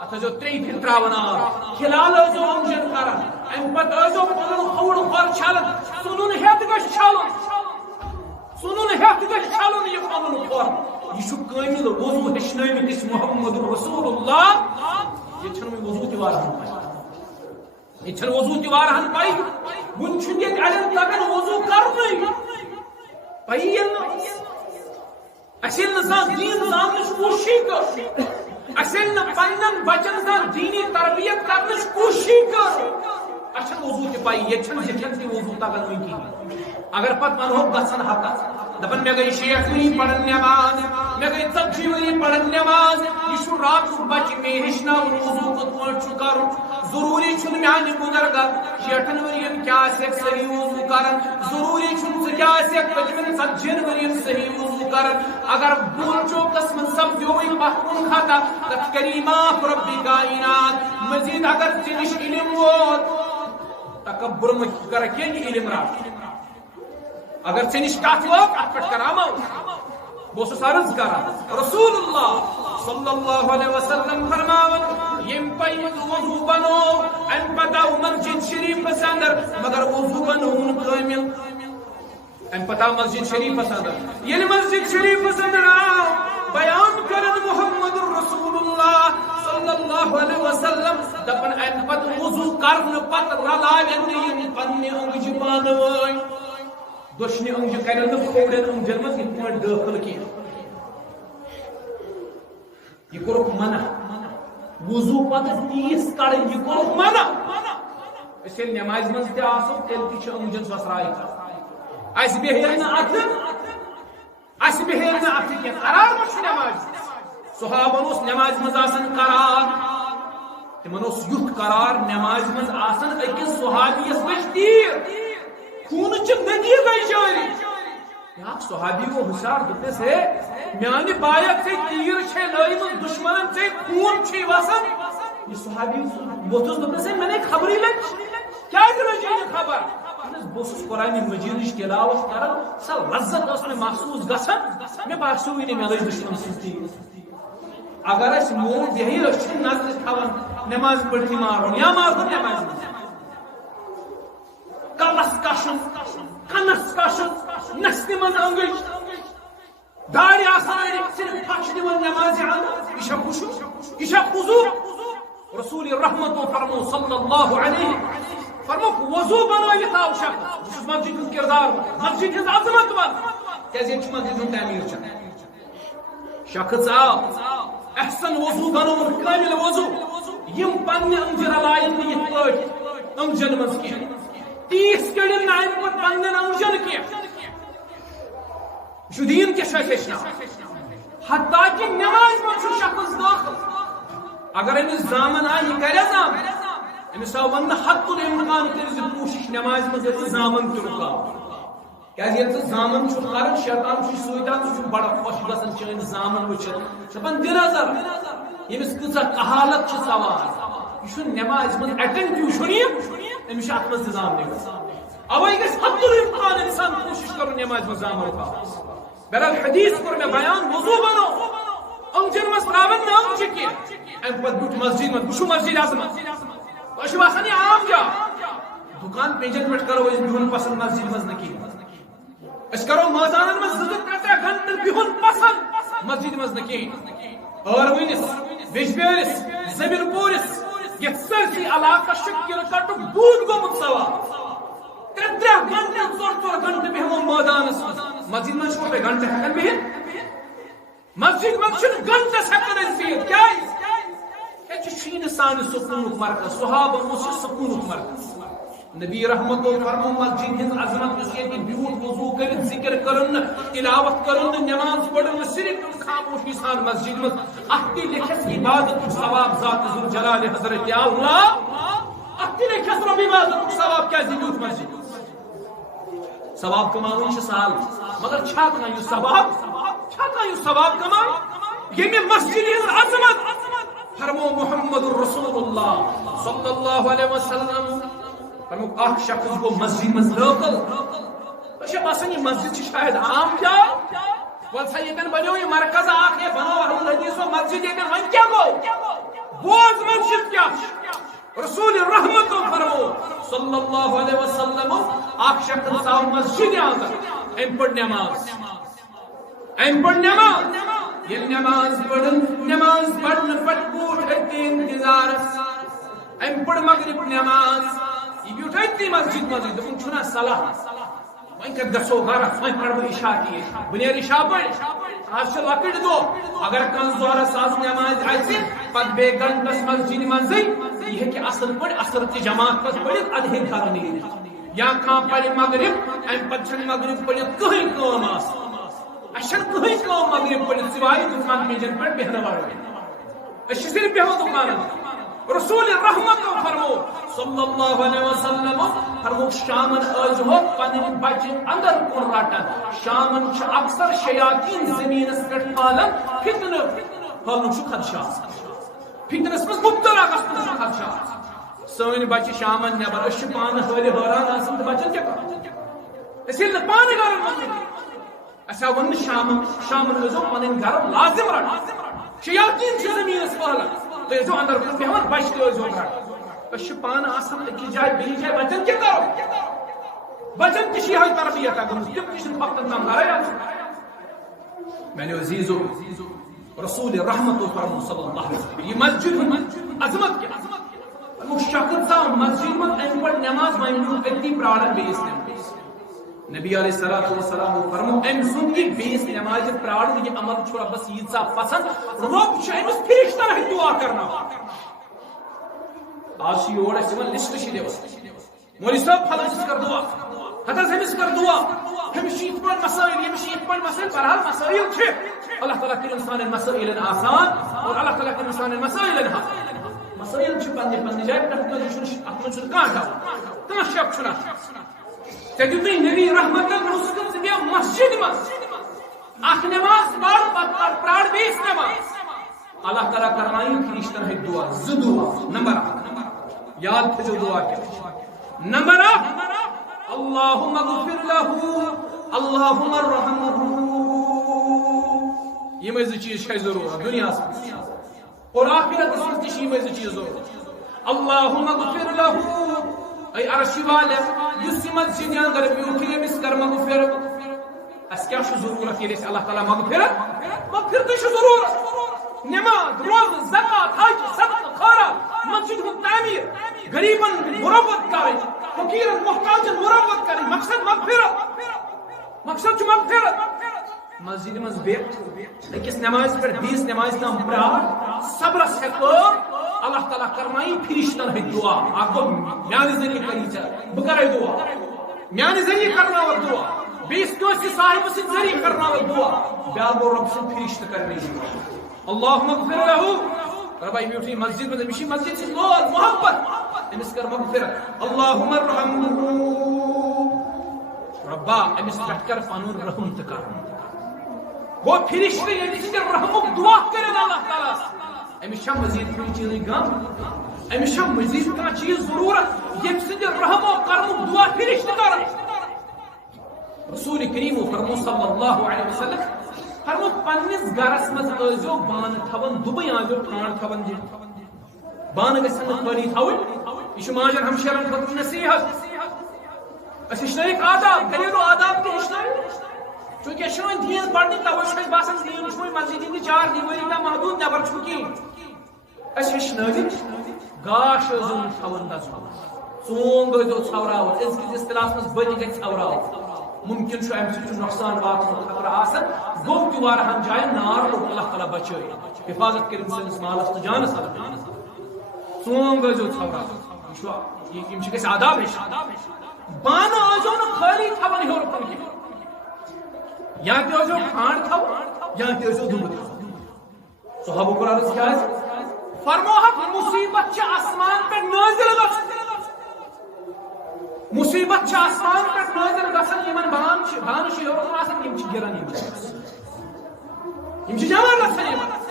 اتھ ٲسۍزیو 3 پھِرِ تراوان آب کھلال ٲسۍزیو اوٚنجن کران امہِ پتہٕ ٲسۍزیو پنُن کھوٚر کھۄر چھلان ژھُنُن ہیٚتھ گژھِ چھلُن یہِ پنُن کھۄر یہ کامل وضو ہیٚچھنٲومٕتِس محمد رسول اللہ یہ چھنہٕ وضو تہِ واریاہن پاے وُنہِ چھُنہٕ ییٚتہِ اڑٮ۪ن تگان وضو کرنُے پاے اَسہِ ییٚلہِ نہٕ زانٛہہ دیٖن زاننٕچ کوٗشِش کٔر اَسہِ ییٚلہِ نہٕ پننٮ۪ن بچن زانٛہہ دیٖنی تربیت کرنٕچ کوٗشِش کٔر اَسہِ چھنہٕ وضو تہِ پاے ییٚتہِ چھنہٕ زِٹھٮ۪ن تہِ وضو تگان وُنہِ کِہیٖنۍ اگر پتہٕ ونہوکھ گژھن ہتس دپان مےٚ گٔے 6 ؤری پران نٮ۪ماز مےٚ گٔے 40 ؤری پران نٮ۪ماز یہِ چھُ راتُک بچہِ مےٚ ہیٚچھناوُن وضو کِتھ پٲٹھۍ چھُ کرُن ضروٗری چھُنہٕ میانہِ بُزرگن 6 ؤرین کیٛاہ آسٮ۪کھ صحیح وضو کران ضروٗری چھُنہٕ ژٕ کیٛاہ آسٮ۪کھ 40 ؤرین صحیح وضو کران اگر بھوٗل چوٗکس منٛز سپدیووٕے پتھ کُن خطا تتھ کری معاف رۄبِ کائنات مزید اگر ژےٚ نِش علم ووت تکبر مہ کر کینٛہہ یہِ علم رٹ اگر ژےٚ نِش کتھ وٲژ اتھ پٮ۪ٹھ کر عمل بہٕ اوسُس عرض کران رسول اللہ صلی اللہ علیہ وسلم فرماوان ییٚمۍ پاے وضو بنوو امہِ پتہٕ آو مسجد شریفس اندر مگر وضو بنووُن کٲمل امہِ پتہٕ آو مسجد شریفس اندر ییٚلہِ مسجد شریفس اندر آو بیان کرن محمد رسول اللہ صلی صلی اللہ علیہ وسلم دپن ام پت وضو کرن پت رلاوین یم پنہ انگج پانوئی دشنی انگج کرن کھوڑن انگجن مز یہ پٹ داخل کی یہ کورک منع وضو پت تیس کڑن یہ کورک منع اس لیے نماز مز تہ آسو تیل تہ انگجن سسرائی کر اس بہیر نہ اتھ اس بہیر نہ اتھ کی قرار مچ نماز صحابن اس نماز مز آسن قرار تمن اس یت قرار نماز مز آسن اکس صحابیس وچ تیر خون چ ندی گئی جاری یا صحابی کو ہوشیار دپس ہے میانہ بایت سے تیر چھ لائم دشمنن سے خون چھ وسن یہ صحابی ووتس دپس ہے میں نے خبر ہی لگ کیا درجہ خبر بس قرآن مجید تلاوت کران سا لذت اس میں محسوس گژھان میں باسیو نی مے لج دشمن ستی اگر اس مون دہی اس نظر تھاون نماز پڑھی مارون یا مارون نماز کلس کشن کنس کشن نسنی من انگج داری آسان صرف پھچنی من نماز یہ خوشو یہ خضوع رسول رحمت فرمو صلی اللہ علیہ فرمو وضو بنویت آو شخص مسجد ہند کردار مسجد ہند عظمت بن کیازِ یہ مسجد ہند تعمیر چھ شخص آو احسن وضو بنومت کامل وضو یم پنہ انجر لائن یہ پٹ انجن مز کی 30 کڑن نائم پت پنن انجن کی دین کے شیشنا حتیٰ کہ نماز میں شخص داخل اگر امس زامن آئی کرے زام امس آو ون حق الامکان کر کوشش نماز مز زامن تہ رکاو کیازِ زامن کر شیطان سویدان بڑا خوش گژھان چین زامن وچھت دپان دِ نظر یمس کۭژاہ کہالت چھ سوار یہ نماز مز اٹینٹیو شریف امس ات مز نظام نیو اوے گژھِ حق الامکان انسان کوشش کرن نماز مز زامن رکاو بہرحال حدیث کور میں بیان وضو بنو انجن مز تراون نا چکی ام پت بٹ مسجد مز بشو مسجد اعظمت بشو آسان یہ عام جا دکان پینجن پہ کرو اس بہن پسند مسجد مز نکی اس کرو میدان مز 2-3 گھنٹے بہن پسند مسجد مز نکی اور ونس بجبیرس زمین پورس یہ سرسی علاقہ شکر کٹ بود گومت سوا 3 گھنٹے 4 گھنٹے بہمو میدان مسجد مز چھو پہ گھنٹے ہکن بہن مسجد مز چھو گھنٹے ہکن بہن کیا شین سان سکون مرکز صحابہ مجھ سکون مرکز نبی رحمت فرمو مسجد ہند عظمت اس یہ بیوت وضو کر ذکر کرن تلاوت کرن نماز پڑھن صرف خاموشی سان مسجد میں احتی لکھس عبادت ثواب ذات ذو جلال حضرت اللہ احتی لکھس رب عبادت ثواب کیا بیوت مسجد ثواب کماون چھ سال مگر چھا کنا یہ ثواب کمان یہ مسجد ہند عظمت فرمو محمد رسول اللہ صلی اللہ علیہ وسلم فرمو اخ شخص کو مسجد مز داخل اچھا باسن یہ مسجد شاید عام جا ولسا یہ کن بنو یہ مرکز اخ یہ بنو اہل حدیث و مسجد یہ کن ون کیا گو بوز مسجد کیا رسول رحمت فرمو صلی اللہ علیہ وسلم اخ شخص آو مسجد اندر ام پڑھ نماز یہ نماز پڑھن پٹ بوٹ ہے انتظار ام پڑھ مغرب نماز یہ بیوٹ ہے مسجد مسجد ان چھنا صلاح وہیں کہ گسو گھر وہیں پڑھ عشاء کی بنیر عشاء پڑھ آج سے لکڑ دو اگر کن زور ساز نماز آئیسی پت بے گھنٹس مسجد منزی یہ ہے کہ اصل پڑھ اثر کی جماعت پس پڑھ ادھے کرنی یا کھان پڑھ مغرب ام پت چھن مغرب پڑھ کہیں کام آس اشن کہیں کام مغرب پڑھ سوائے دکان پیجن پڑھ بہن والے اشن صرف بہو دکان رسول رحمت فرمو صلی اللہ علیہ وسلم فرمو شامن آج ہو پنن بچے اندر کن رٹن شامن چھ اکثر شیاطین زمین اس پہ پالن فتن پالن چھ خدشات فتنس مز مبتلا گژھن چھ خدشات سن بچے شامن نبر اس پان حال حیران آسن بچن کیا اس لیے پان گھر مز اسا ون شامن ازو پنن گھر لازم رٹ شیاطین چھ زمین اس پالن تو یہ جو اندر کن بیہوان بچتے ہو جو رٹ اس پان آسن اکی جائے بیلی جائے بچن کیا کرو بچن کسی حال تربیت اگر تم کسی وقت تم گھر آیا میں نے عزیزو رسول رحمت فرمو صلی اللہ علیہ وسلم یہ مسجد عظمت کیا شخص مسجد من ام پہ نماز ون اتی پرارن بیس نبی علیہ الصلوۃ والسلام فرمو ام سن کی بیس نماز پرارن یہ عمل چھو بس ییژا پسند رب چھ امس فرشتن ہند دعا کرنا آج یہ اور اسمن لسٹ چھ دیوس مولی صاحب فلانس کر دعا حضرت ہمس کر دعا ہمش یہ پر مسائل ہمش یہ پر مسائل بہرحال مسائل چھ اللہ تعالی کر انسان مسائل آسان اور اللہ تعالی کر انسان مسائل مسائل چھ پنہ پنہ جائے اتمن چھ کانٛہہ شک چھنا تجدی نبی رحمت رسول سے مسجد مس اخ نماز پڑھ پتہ پرار بیس نماز اللہ تعالی کرنائی فرشتن ہے دعا ز دعا نمبر یاد تھجو دعا کیا نمبر اللهم اغفر له اللهم ارحمه یہ میں چیز ہے ضرورت دنیا سے اور آخرت میں تشی میں چیز ضرورت اللهم اغفر له اے عرش والے یس مسجد اندر بیوٹھی مس کر مغفرت اس کیا ضرورت ہے اللہ تعالی مغفرت ضرورت نماز روزہ زکات حج صدقہ خیرات مسجد کو تعمیر غریبن مربت کرے فقیرن محتاجن مربت کرے مقصد مغفرت مسجد مز بیٹھ اکس نماز پر 20 نماز تام پرار صبر سے اللہ تعالی کرنائی فرشتن ہے دعا آپ کو میانے ذریعے کری چاہے بکرے دعا میانے ذریعے کرنا وہ دعا 20 دوستی صاحب سے ذریعے کرنا وہ دعا بیان وہ رب سے فرشت کرنے دعا اللہم اغفر له ربائی بیوٹی مسجد میں مشی مسجد سے لول محبت امس کر مغفرت اللہم ارحمہ ربا امس بیٹھ کر فانون رحم تکار وہ فرشتے یعنی سے رحم دعا کریں اللہ تعالی امس شام مزید کوئی چیز غم امس شام مزید کا چیز ضرورت یم سے رحم و کرم دعا فرشتے کر رسول کریم فرمو صلی اللہ علیہ وسلم فرمو پنس گرس مز ازو بان تھون دبئی آزو ٹھانڈ تھون جی بان گژھن خالی تھون یہ ماجر ہمشیرن خاطر نصیحت اس ہچنائک آداب گھریلو آداب تہ ہچنائک چونکہ یہ دین پڑھنے توجہ باسان دین چھ مسجد ہند 4 دیواری تا محدود نبر چھ اس ہچنائک گاش ازو تھون دزو ژونگ ازو ژھوراو ازکس اصطلاحس مز بٔتۍ گژھِ ژھوراو ممکن شو امس نقصان واتن خطرہ آسن گو تہ واریاہن جائن نار لوگ اللہ تعالیٰ بچے حفاظت کریں سنس مالس تو جانس ژونگ ازو ژھوراو یہ گژھِ آداب بانہ ازو نا خالی تھون ہیور کن کی یا تہ ازو کھانڈ تھو یا تہ ازو دب تھو صحابہ قرآن کیا فرموہک مصیبت آسمان پہ نازل گژھن مصیبت آسمان پہ نازل گژھن یمن بان ہیور آسان یم گران یم جمع گژھن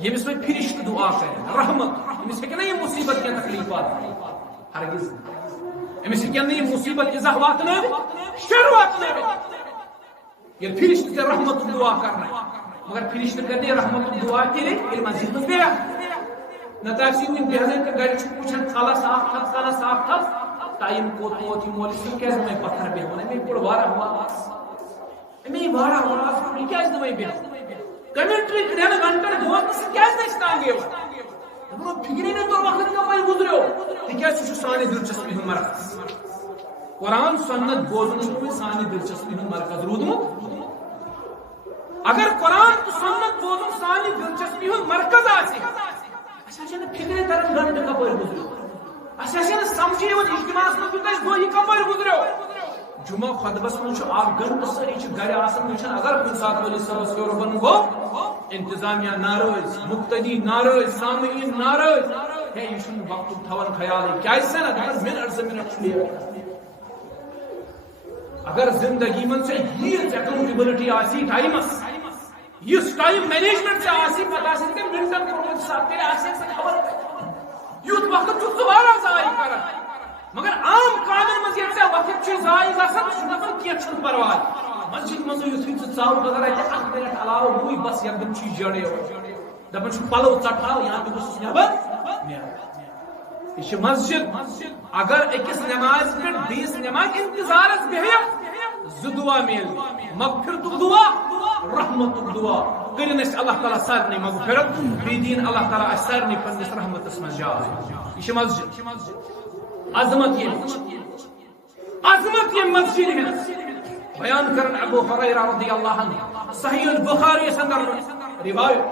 یمس وۄنۍ فرشت دعا کرن رحمت امس ہیکن یہ مصیبت کی تکلیفات ہرگز امس ہیکن یہ مصیبت ازاح واتنٲوِتھ شر واتنٲوِتھ ییٚلہِ فرشت ژےٚ رحمت دعا کرنا مگر فرشت کرنے رحمت دعا تیلے ییٚلہِ مسجد منٛز بیٚہہ نتاسی ان بہزن کے گھر پوچھن خالا صاف تھا ٹائم کوت یہ مول سے کیسے میں پتھر پہ ہونے میں پڑ وارا ہوا میں وارا ہوا میں کیسے میں بہ کمنٹری کرن گھنٹہ دو سے کیسے استان گے وہ فکری نے تو وقت کا پای گزرو تکیاز چھ سانی دلچسپی ہن مرکز قرآن سنت بوزن چھ سانی دلچسپی ہن مرکز رودمت اگر قرآن تو سنت بوزن سانی دلچسپی ہن مرکز آسی اساسن فکر کرن گھنٹہ کا پای گزرو اساسن سمجھی وہ اجتماع میں تو گو یہ کپر گزرو جمعہ خطبس من چھ اکھ گھنٹہ ساری چھ گھر آسان وچھن اگر کُنہِ ساتہٕ ولی صاحبس یور بن گو انتظامیہ ناراض مقتدی ناراض سامعین ناراض ہے یہ چھُنہٕ وقتُک تھاوان خیال کیازِ سنت اگر منٹ چھُ اگر زندگی من سے یہ اکاؤنٹیبلٹی آسی ٹائمس یہ ٹائم مینجمنٹ سے آسی پتہ سے کہ منٹن کوت ساتھ تیرے آسی سے خبر یوت وقت تو دوبارہ ضائع کرا مگر عام قانون مز یہ وقت چھ ضائع گژھان چھُنہٕ کینٛہہ چھُنہٕ پرواے مسجد مز یُتھُے ژٕ ژاو اگر اتہِ اکھ منٹ علاوٕ ہوے بس یکدم چھ جڑے دپان چھُ پلو ژٹاو یا تہِ گوٚژھُس نیبر نیرُن یہ چھ مسجد اگر أکِس نماز پٮ۪ٹھ بیٚیِس نماز انتظارس بیہہِ زٕ دعا میل مغفرتُک دعا رحمت دعا کرن اس اللہ تعالیٰ سارنی مغفرت بیدین اللہ تعالیٰ اس سارنی پنس رحمت اسمن جاز یہ مسجد عظمت یہ مسجد ہے بیان کرن ابو ہریرہ رضی اللہ عنہ صحیح البخاری سندر روایت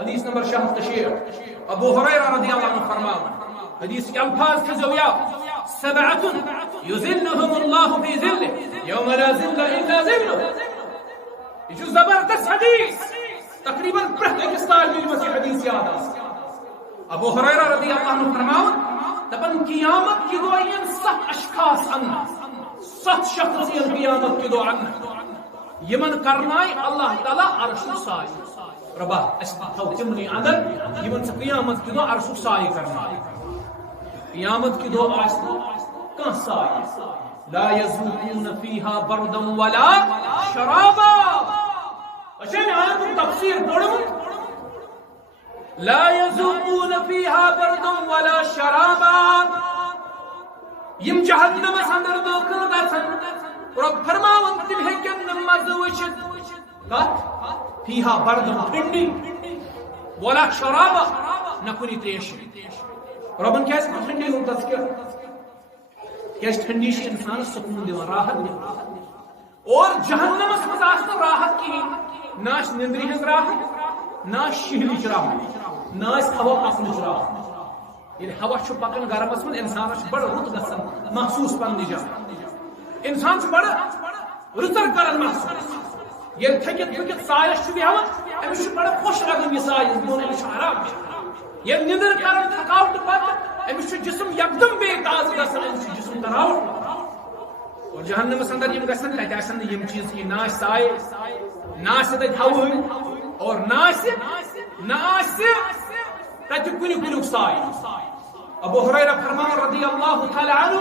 حدیث نمبر 66 ابو ہریرہ رضی اللہ عنہ فرمایا حدیث کے الفاظ سے جو یا سبعۃ یذلهم اللہ فی ظلہ یوم لا ظل الا ظلہ یہ جو زبردست حدیث تقریباً پرت ایک طالب علم سے حدیث یاد ہے ابو ہریرہ رضی اللہ عنہ فرمایا تبن قیامت کی دو این 7 اشخاص ان 7 شخص این قیامت کی دو ان یمن کرنائی اللہ تعالی عرش سائے ربا اس تو تمنی اندر یمن سے قیامت کی دو عرش سائے کرنائی قیامت کی دو عرش کہاں سائے لا يذوقون فيها بردا ولا شرابا عشان آیت تفسیر پڑھو لا يذوقون فيها بردا ولا شرابا یم جہنم اندر داخل گژھن رب فرماون تم ہیکن نہ مزٕ وٕچھِتھ کتھ فيها بردا ٹھنڈی ولا شرابا نہ کُنہِ تریشہِ ربن کیٛازِ کوٚر ٹھنڈی ہُنٛد تذکر کیٛازِ ٹھنڈی چھِ انسانس سکون دِوان راحت دِوان اور جہنمس منٛز آسہِ نہٕ راحت کِہیٖنۍ نہ آسہِ نِندرِ ہٕنٛز راحت نہ آسہِ شِہلٕچ راحت نہ آسہِ ہوا پکنٕچ راحت ییٚلہِ ہوا چھُ پکان گرمس منٛز انسانس چھُ بڑٕ رُت گژھان محسوٗس پننہِ جایہِ انسان چھُ بڑٕ رٕژر کران محسوٗس ییٚلہِ تھٔکِتھ پھٕکِتھ سایس چھُ بیہوان أمِس چھُ بڑٕ خۄش لگان یہِ سایہِ بِہُن أمِس چھُ آرام ییٚلہِ نِندٕر کران تھکاوٹہٕ پتہٕ أمِس چھُ جسم یکدم بے تازٕ گژھان أمِس چھُ جسم تراوٹ اور جہنمس اندر یم گژھن تتہِ آسن نہٕ یم چیز کینٛہہ نہ آسہِ سایہِ نہ آسہِ تتہِ ہوہٕے اور نہ آسہِ تتہِ کُنہِ کُلیُک سایہِ ابو ہریرہ فرمان رضی اللہ تعالی عنہ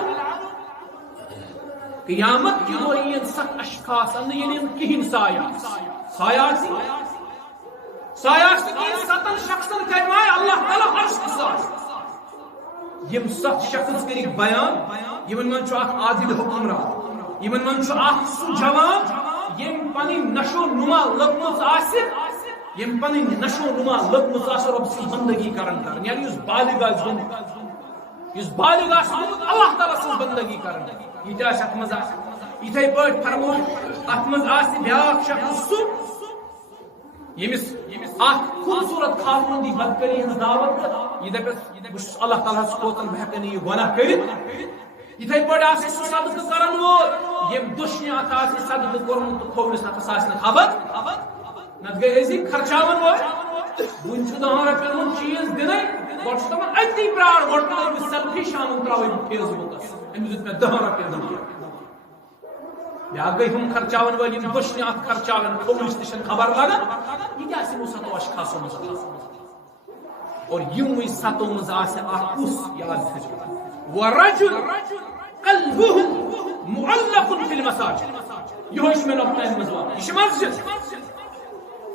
قیامت کی دۄہ یِن 7 اشخاص نہٕ یِنۍ کِہیٖنۍ سایہِ آسہِ کِہیٖنۍ 7 شخصن کرناے اللہ تعالیٰ عرش سایہِ یم 7 شخص کرِکھ بیان یمن من چھُ اکھ عادل حکمران یمن من چھُ اکھ سُہ جوان یم پنٕنۍ نشو نما لٔگمٕژ آسہِ یم پنٕنۍ نشو نما لٔگمٕژ آسہِ رۄب سٕنٛز بندگی کران یعنی یُس بالغ آسہِ گوٚمُت یُس بالغ آسہِ گوٚمُت اللہ تعالیٰ سٕنٛز بندگی کران یہِ تہِ آسہِ اتھ منٛز آسہِ یِتھے پٲٹھۍ فرموو اتھ منٛز آسہِ بیاکھ شخص سُہ ییٚمِس اکھ خوٗبصوٗرت خاتوٗن دی بدکاری ہٕنٛز دعوت یہِ دپٮ۪س بہٕ چھُس اللہ تعالیٰ ہس کوتن بہٕ ہٮ۪کہٕ نہٕ یہِ گۄناہ کٔرِتھ یِتھے پٲٹھۍ آسہِ سُہ صدقہٕ کرن وول ییٚمۍ دٔچھنہِ اتھٕ آسہِ صدقہٕ کوٚرمُت تہٕ کھوورِس اتھس آسہِ نہٕ خبر نتہٕ گٔے أزِکۍ خرچاون وٲلۍ وُنہِ چھُ 10 رۄپین ہُنٛد چیٖز دِنٕے گۄڈٕ چھُ دپان أتی پرٛار گۄڈٕ تُلے بہٕ سیلفی شامن تراوے بہٕ فیس بُکس أمِس دیُت مےٚ 10 رۄپین ہُنٛد بیاکھ گٔے ہُم خرچاون وٲلۍ یِم دٔچھنہِ اتھٕ خرچاون کھوورِس تہِ چھنہٕ خبر لگان یہِ تہِ آسہِ یِمو 7 اشخاصو منٛز اور یِموٕے 7 منٛز آسہِ اکھ کُس یاد تھٲیزیو ورجل قلبه معلق في المساجد یہ چھُ مےٚ نۄقطہٕ منٛز وَنُن یہِ چھِ مسجد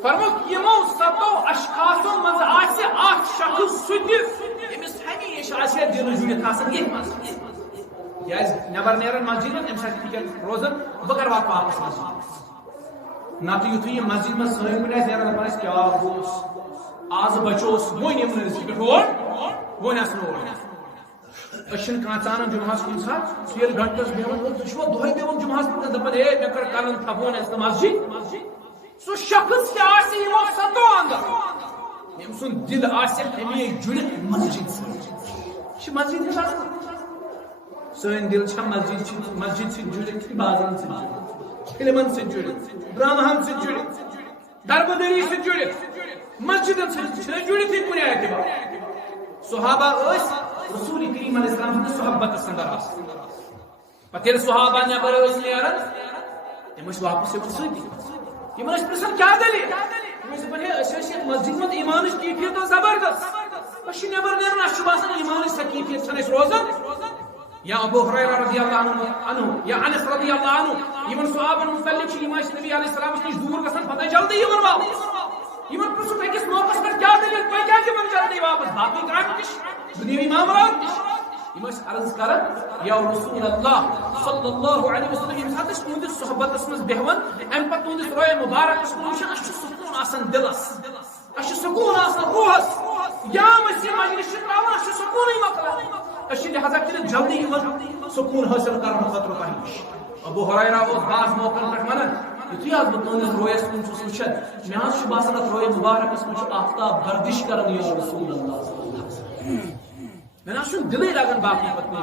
فرمووُکھ یِمو 7 اشخاصو منٛز آسہِ اکھ شخص سُہ تہِ ییٚمِس ہمیشہِ آسہِ ہے دِل جُڑِتھ آسان ییٚتھۍ منٛز کیٛازِ نٮ۪بر نیران مسجد منٛز اَمہِ ساتہٕ فِکر روزان بہٕ کر واتہٕ واپس مسجد نتہٕ یُتھُے یہِ مسجد منٛز سٲنۍ کُن آسہِ نیران دپان آسہِ کیٛاہ گوٚوُس آز بچوس وۄنۍ یِم نہٕ أسۍ پٮ۪ٹھ اور وۄنۍ آسہٕ نہٕ اور أسۍ چھِنہٕ کانٛہہ ژانان جُمعہس کُنہِ ساتہٕ سُہ ییٚلہِ گھنٹس بیٚہوان تُہۍ چھُوا دۄہے بیٚہوان جُمعہس پٮ۪ٹھ دپان ہے مےٚ کٔر کلن تھپوُن اَسہِ نہٕ مسجد سُہ شخص تہِ آسہِ یِمو 7 اندر ییٚمۍ سُنٛد دِل آسہِ ہمیشہِ جُڑِتھ مسجد سۭتۍ یہِ چھِ مسجد ہٕنٛز آسان سٲنۍ دِل چھا مسجد سۭتۍ جُڑِتھ بازرن سۭتۍ جُڑِتھ فِلمن سۭتۍ جُڑِتھ ڈراماہن سۭتۍ جُڑِتھ دربٕدٔری سۭتۍ جُڑِتھ مسجدن سۭتۍ چھِنہٕ جُڑِتھٕے کُنہِ اعتبار صحابہ ٲسۍ رسول کریم علیہ السلام سٕنٛدِس صحبتس اندر آسان پتہٕ ییٚلہِ صحابہ نٮ۪بر ٲسۍ نیران تِم ٲسۍ واپس یِوان سۭتی یِمن ٲسۍ پرژھان کیٛاہ دٔلیٖل تِم ٲسۍ دپان ہے أسۍ ٲسۍ یتھ مسجد منٛز ایمانٕچ کیفیت ٲس زبردست أسۍ چھِ نٮ۪بر نیران اَسہِ چھُ باسان ایمانٕچ سۄ کیفیت چھنہٕ اَسہِ روزان یا ابو ہریرہ رضی اللہ عنہ یا انس رضی اللہ عنہ یمن صحابن متعلق چھِ یِم ٲسۍ نبی علیہ السلامس نِش دوٗر گژھان پتہٕ جلدی یِوان واپس یِمن پرژھُکھ أکِس موقعس پٮ۪ٹھ کیٛاہ دٔلیٖل تۄہہِ کیٛازِ یِوان جلدی واپس باقٕے کامہِ تہِ چھِ دُنیٲوی معاملات تہِ چھِ یم عرض کران یا رسول اللہ صلی اللہ علیہ وسلم یم سات تہندس صحبتس مز بہوان ام پتہ تہندس روئے مبارکس وچھان اس سکون آسان دلس اس سکون آسان روحس یا مسی مجلس تراون اس سکون مکلان اس لہذا کہ جلدی سکون حاصل کرنے خاطر تہ نش ابو ہریرہ اور بعض موقعن پہ ونان یتھے آز بہ تہندس رویس کن چھس وچھان مے حظ چھ باسان اتھ روئے مبارکس مز آفتاب گردش کران یا رسول اللہ میں نہ دلے لگان باقی پتہ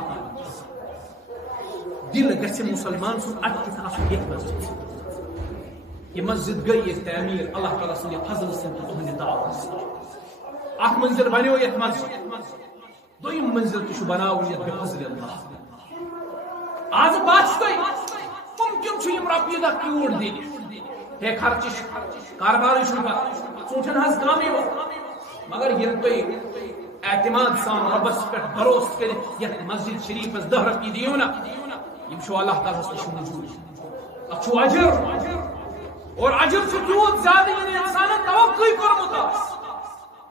دل گھس مسلمان سن اٹکت آسن یہ مسجد یہ مسجد گئی تعمیر اللہ تعالیٰ سن فضل سن تو تہندِ دعوت اخ منزل بنیو یت مسجد دویم منزل تہ بناون یت بفضل اللہ آج بات ممکن چھ یم رۄپیہِ دہ کیوٗڑ دِنہِ ہے خرچہ کاربارٕے چھُنہٕ پتہ ژوٗنٛٹھٮ۪ن ہٕنٛز کٲمٕے یوت مگر ییٚلہِ تُہۍ اعتماد سان ربس پہ بھروس کر مسجد شریفس 10 رۄپیہِ دِیو نا یم چھو اللہ تعالیٰ نش موجود اتھ چھو اجر اور اجر چھو تیوت زیادہ یعنی انسان توقع کورمت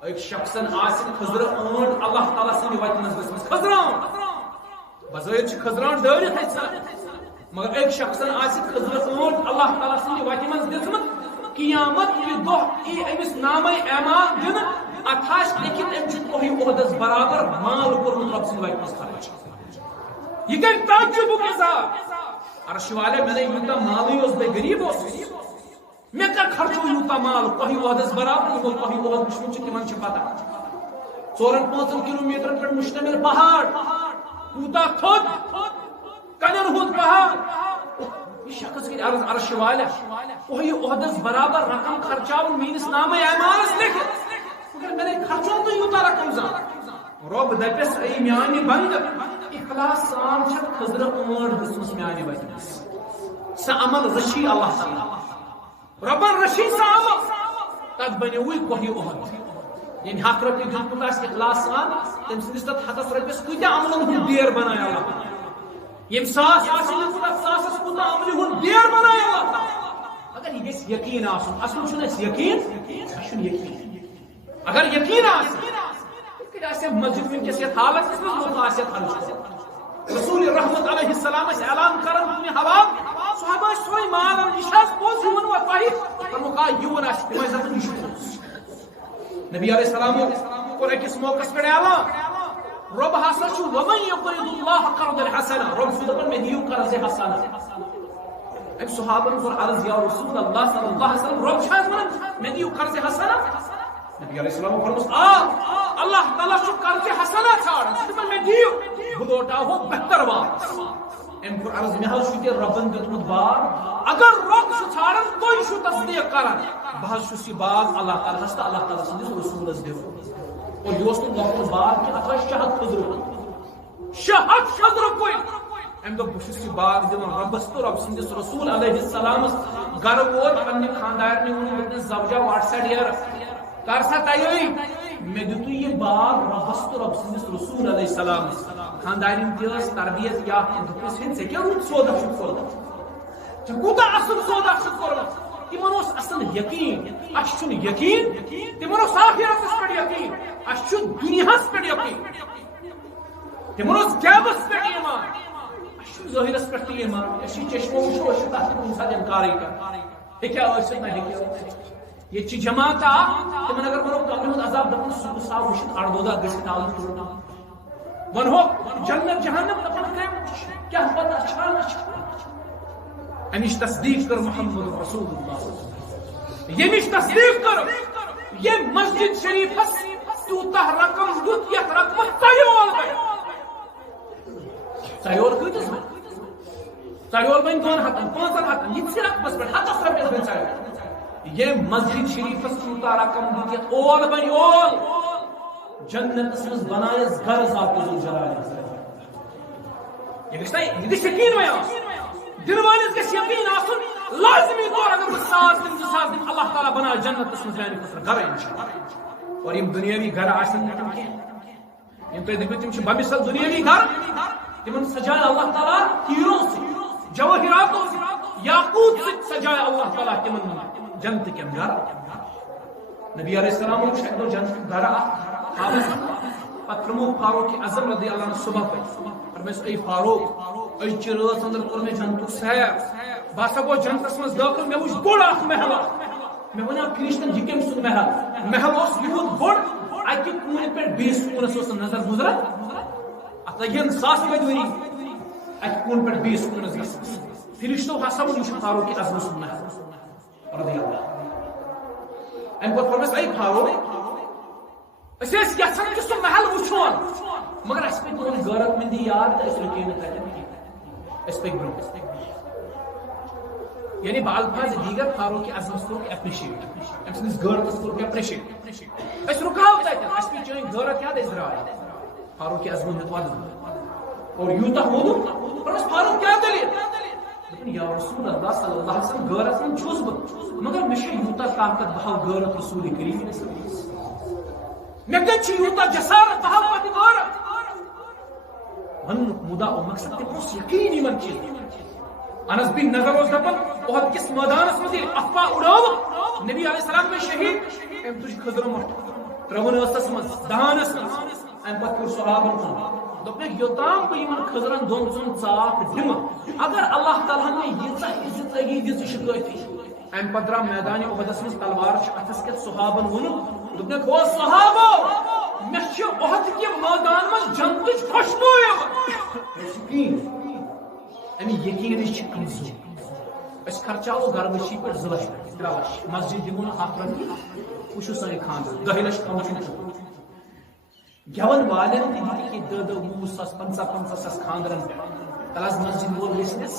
ایک شخصن آسن خضر اونٹ اللہ تعالیٰ سند وتہ مز گژھمٕژ خضران بظاہر چھ خضران دٲرِتھ اتہِ مگر ایک شخصن آسن خضر اونٹ اللہ تعالیٰ سند وتہ مز دِژمٕژ قیامت یہ دۄہ ای أمِس نامے اعمال دِنہٕ اتھاش لیکن ام تہی عہدس برابر مال کورمت رب سند وتہ مز خرچ یہ گئی تعجبک اظہار عرش والے میں نے یوتا مالی اس بے غریب اس میں کر خرچو یوتا مال تہی عہدس برابر یہ تہی عہد وچھمُت چھ تمن چھ پتہ 4-5 کلومیٹر پر مشتمل پہاڑ کوتا تھوٚد کنن ہُنٛد پہاڑ یہ شخص کی عرش والے تہی عہدس برابر رقم خرچاون میانس نامہ اعمالس لکھت مگر میں نے خرچو تو یوتا رقم زان رب دپس ای میانی بند اخلاص سان چھ خضر اونٹ دسمس میانی بند سہ عمل رشی اللہ تعالی ربن رشی سہ عمل تک بنیوی کوہی احد یعنی 100 رۄپیہِ دیُتمُت آسہِ اخلاص سان تٔمۍ سٕنٛدِس تتھ 100 رۄپیَس کۭتیاہ عملن ہُنٛد دیر بنایہِ اللہ تعالیٰ یم 100 آسہِ دیُتمُت اتھ 100َس کوٗتاہ عملہِ ہُنٛد دیر بنایہِ اللہ تعالیٰ اگر یہ گژھِ یقین آسُن اصل چھُنہٕ اَسہِ یقین اَسہِ چھُنہٕ یقین اگر یقین آسہِ مسجد ونکس یہ حالت رسول رحمت علیہ السلام اعلان کرن ہوا صحابہ سوئی مال پوز یون و فرموکا یون نبی علیہ السلام اور اکس موقع پہ اعلان رب ہسا ومن یقرض اللہ قرضا حسنا رب دپان میں دیو قرض حسنا ام صحابہ کو عرض یا رسول اللہ صلی اللہ علیہ وسلم رب شاید میں دیو قرض حسنا نبی علیہ السلام فرموس اللہ تعالیٰ چھو قرض حسنا چھاڑن دپان میں دیو بلوٹا ہو بہتر واپس ام کو عرض میں حل شو ربن دیتمت بار اگر رب چھو چھاڑن تو چھو تصدیق کرن بہت چھو سی باغ اللہ تعالیٰ ہستا اللہ تعالیٰ سندس رسول دیو اور یہ تو لوگوں بار کہ اتھا شہد خضر کوئی ام دو بشو سی باغ دیون ربس تو رب سندس رسول علیہ السلام گھر ووت پنہ خاندار نے ون زوجہ واٹ سائڈ یار کر سا تیاری میں دیتو یہ باغ ربس تو رب سندس رسول علیہ السلام خاندارین تیس تربیت یا دپس ہن سے کیا روت سودا شد کورمت کوتا اصل سودا شد کورمت تمن اوس اصل یقین اش چھن یقین تمن اوس آخرتس پہ یقین اش چھ دنیاہس پہ یقین تمن اوس غیبس پہ ایمان اش چھ ظاہرس پہ ایمان اش چشمو وچھو اش تہ کُنہ ساتہٕ انکار کر ہیکیا ٲسِتھ نہ ہیکیا یہ چھ جماعت تمن اگر ونو قبر ہند عذاب دپن سہ صاحب وچھت اڑدودا گژھِ تعلق کرنا ونہو جنت جہنم دپن کریم کیا پتہ چھان امش تصدیق کر محمد رسول اللہ یمش تصدیق کر یہ مسجد شریف تیوتہ رقم دیت یت رقم تیول بن تیول کتس بن تیول بن 2 ہتن 5 ہتن یہ رقمس پہ 100 رۄپیس بن تیول یہ مسجد شریف تیوتہ رقم دیت یت اول بن اول جنت مز بنایس گھر ذات ذوالجلال یہ گژھِ یقین میں دل والس گژھِ یقین آسن لازمی طور اگر بہ 100 دن 200 دن اللہ تعالیٰ بنا جنت مز میانہ خاطر گھر انشاءاللہ اور یم دنیاوی گھر آسن تم کی یم تہ دپو تم چھ بمثل دنیاوی گھر تمن سجائے اللہ تعالیٰ ہیرو سے جواہرات یاقوت سے سجائے اللہ تعالیٰ تمن جنت کے گھر نبی علیہ السلام چھ جنت گھر پترمو فاروق اعظم رضی اللہ عنہ صبح پہ فرمس اے فاروق اے چرس اندر کور میں جنت سیر باسا گو جنتس مز داخل میں وچ بوڑ اخ محل میں ونا فرشتن یہ کم سن محل اس یہود بوڑ اکی کون پہ 20 کونس اس نظر گزرت ات لگن ساس بدوری اکی کون پہ 20 کونس گس فرشتو ہسا وہ یہ فاروق اعظم سن محل رضی اللہ ام کو فرمس اے فاروق اس یسان کہ سہ محل وچھون مگر اس پہ تون غیرت مندی یاد تو اس رکی نت اس پہ برو یعنی بالفاظ دیگر فاروق اعظم کو اپریشیٹ ام سنس غیرت کو اپریشیٹ اس رکاو تک اس پہ چون غیرت یاد اسرائیل فاروق اعظم نے تو اور یوتا ہو پر اس فاروق کیا دلیل یا رسول اللہ صلی اللہ علیہ وسلم غیرت من چھوس مگر مش یوتا طاقت بہا غیرت رسول کریم میں کہ یوتا جسارت بہا پتہ غیرت من مدا و مقصد تے اس یقینی من چیز انس بن نظر اس دپن احد کس میدان اس میں افوا اڑاو نبی علیہ السلام میں شہید ام تج خضر مٹ ترون استس من دہان اس ام پتہ صحابہ من دپنے یوتام بہ یمن خضرن دون ژون ژاپ دم اگر اللہ تعالی نے یہ عزت لگی دس شکایتی ام پتہ میدان احد من تلوار اتھس کے صحابن ون دپنے او صحابہ مچ احد کے میدان من جنت خوشبو یقین امی یقین چھ کمزور اس خرچاو گرمشی پر زلش تراوش مسجد دمون ہاتھ وشو سن خاندر 10 لچھ کم گیون والن تھی کہ 20 ساس 50 ساس خاندرن تلاز مسجد وول گسنس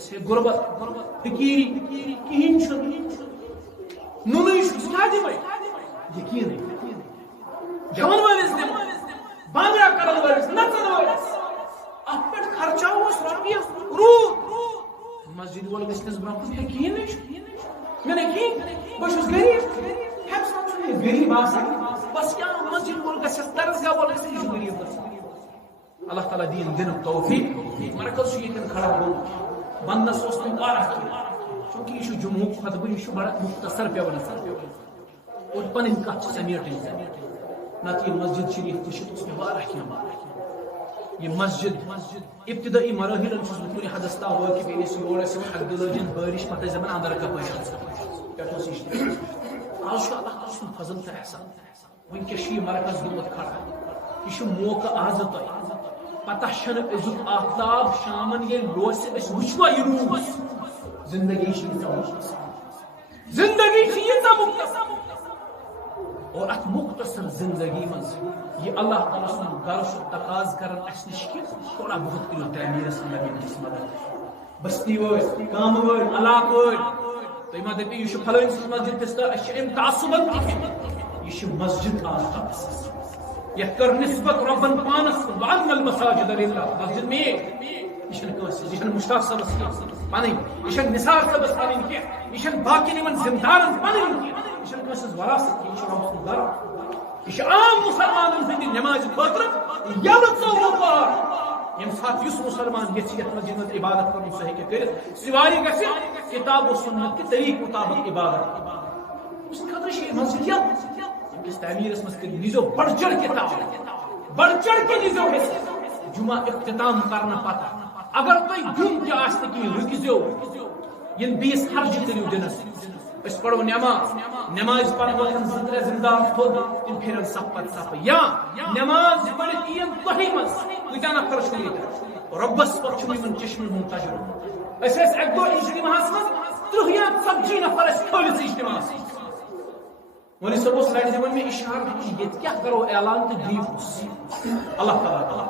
سے غربت فقیری کہین چھ نونش کیا دی بھائی یقین گیون والس دم بانگرا کرن والس نچن والس ات پہ خرچاو اس روپیہ رو مسجد وول گسنس برونٛہہ یقین میں نے کی بس غریب ہم سمجھ غریب آسان بس کیا مسجد وول گسس درسگاہ وول گسس یہ غریب بس اللہ تعالی دین دن توفیق مرکز یہ کھڑا ہو بندس اس نے کار کی چونکہ یہ جمعہ خطبہ یہ بڑا مختصر پیون اور پن کت سمیٹن نت یہ مسجد شریف تشت میں بارہ کیا یہ مسجد ابتدائی مراحل پوری حدس تا واقف یور اک دلجن بارش پتہ زمان اندر کپش آج اللہ تعالی سن فضل تو احسان ونکس یہ مرکز گومت کھڑا یہ موقع آز تہ پتہ چھ ازک آفتاب شامن یہ لوس اس وچوا یہ روز زندگی یہ مختصر اور ات مختصر زندگی من یہ اللہ تعالیٰ سن غرض تقاض کرن اس نش کہ تھوڑا بہت کرو تعمیر سندگی مدد بستی ور کام ور علاقہ ور تو ما دپی یہ فلان مسجد تستا اس ام تعصبن یہ مسجد آفتاب یہ کر نسبت ربن پانس وعن المساجد لله مسجد میں یہ مشتاق صاحب پانی یہ نثار صاحب پانی کی یہ باقی نمن زندارن پانی کی یہ کس وراثت کی شرم در یہ عام مسلمانن ہند نماز خاطر یل ژور یم سات یس مسلمان یت مسجد عبادت کرن صحیح کر سواری گژھِ کتاب و سنت کے طریق مطابق عبادت اس خاطر یہ مسجد اس تعمیر اس مسجد نیزو بڑھ چڑھ کے نیزو جمعہ اختتام کرنا پتہ اگر تو جم کیا آستے کی رکزو ین 20 حرج کریو دنس اس پڑھو نماز پڑھو زندر زندار خود ان پھرن صف یا نماز پڑھ این تہیمس وجانا فرش لیتا ربس پر چھوئی من چشم ہوں تجربہ اس ایک دو اجتماع ہسمت ترہیان سبجی نفر اس کھولس اجتماع ولی سب اس لائن زمان میں اشارہ کی یہ کیا کرو اعلان تو دیف اللہ تعالیٰ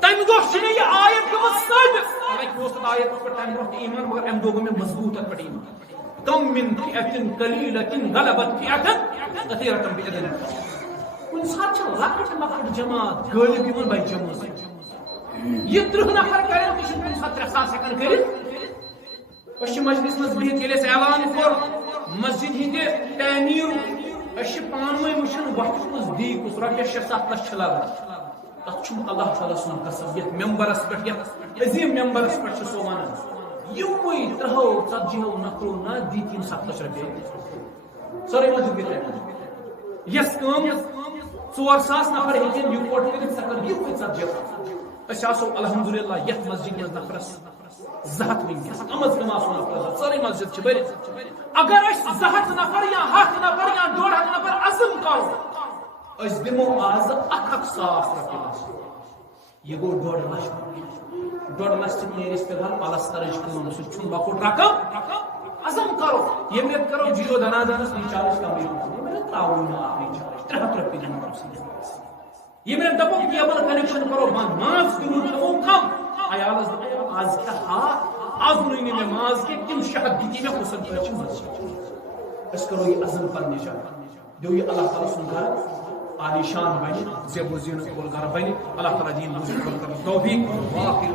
تم دو چھنے یہ آیت کو ثابت حالانکہ وہ سب آیت پر تم دو ایمان مگر ام دوگوں میں مضبوط پر ایمان کم من فئۃ قلیلۃ غلبت فئۃ کثیرۃ باذن ان ساتھ لکٹ مکٹ جماعت غالب یمن بھائی جماعت یہ 30 نفر کرن کہ ان ساتھ 300 سیکنڈ کرت اس مجلس میں بہت ییٚلہِ اَسہِ اعلان کوٚر مسجد ہندِ تعمیٖر اس پانوے وچھن وقت مز دی کس رۄپیہِ 6-7 لچھ لگان تک اللہ تعالیٰ سن قسم یت ممبرس پہ عظیم ممبرس پہ سو ونان یموے 30-40 نفرو نہ دی 7 لچھ رۄپیہِ سورے مسجد گئی یس کم 4,000 نفر ہیکن یکوٹ کرت سکن یہ کچھ سبجیکٹ اس آسو الحمدللہ یت مسجد میں نفرس زہت ونکس کم از کم آسو نفر ساری مسجد چھ برت اگر اس زہت نفر یا 100 نفر یا 150 نفر عزم کرو اس دمو آز 1,000,000 رۄپیہِ یہ گو 1.5 لچھ 1.5 لچھ نیرس پہ پلسترچ کم سہ لکٹ رقم عزم کرو یہ میرے کرو جیو دنادانس ریچارج کم میرے تراؤن ریچارج 300 رۄپیہِ دن یہ میرے دپو کیبل کنیکشن کرو بند ماز کلو کم عیالس آز کیا آز نی میں ماز کے تم شہد دیتی میں حسن پر مسجد اس کرو یہ عزم پنہ جائے دو یہ اللہ تعالی سن گھر عالی شان بن زیب و زینت گھر بن اللہ تعالی دین بزرگ کر توفیق واخر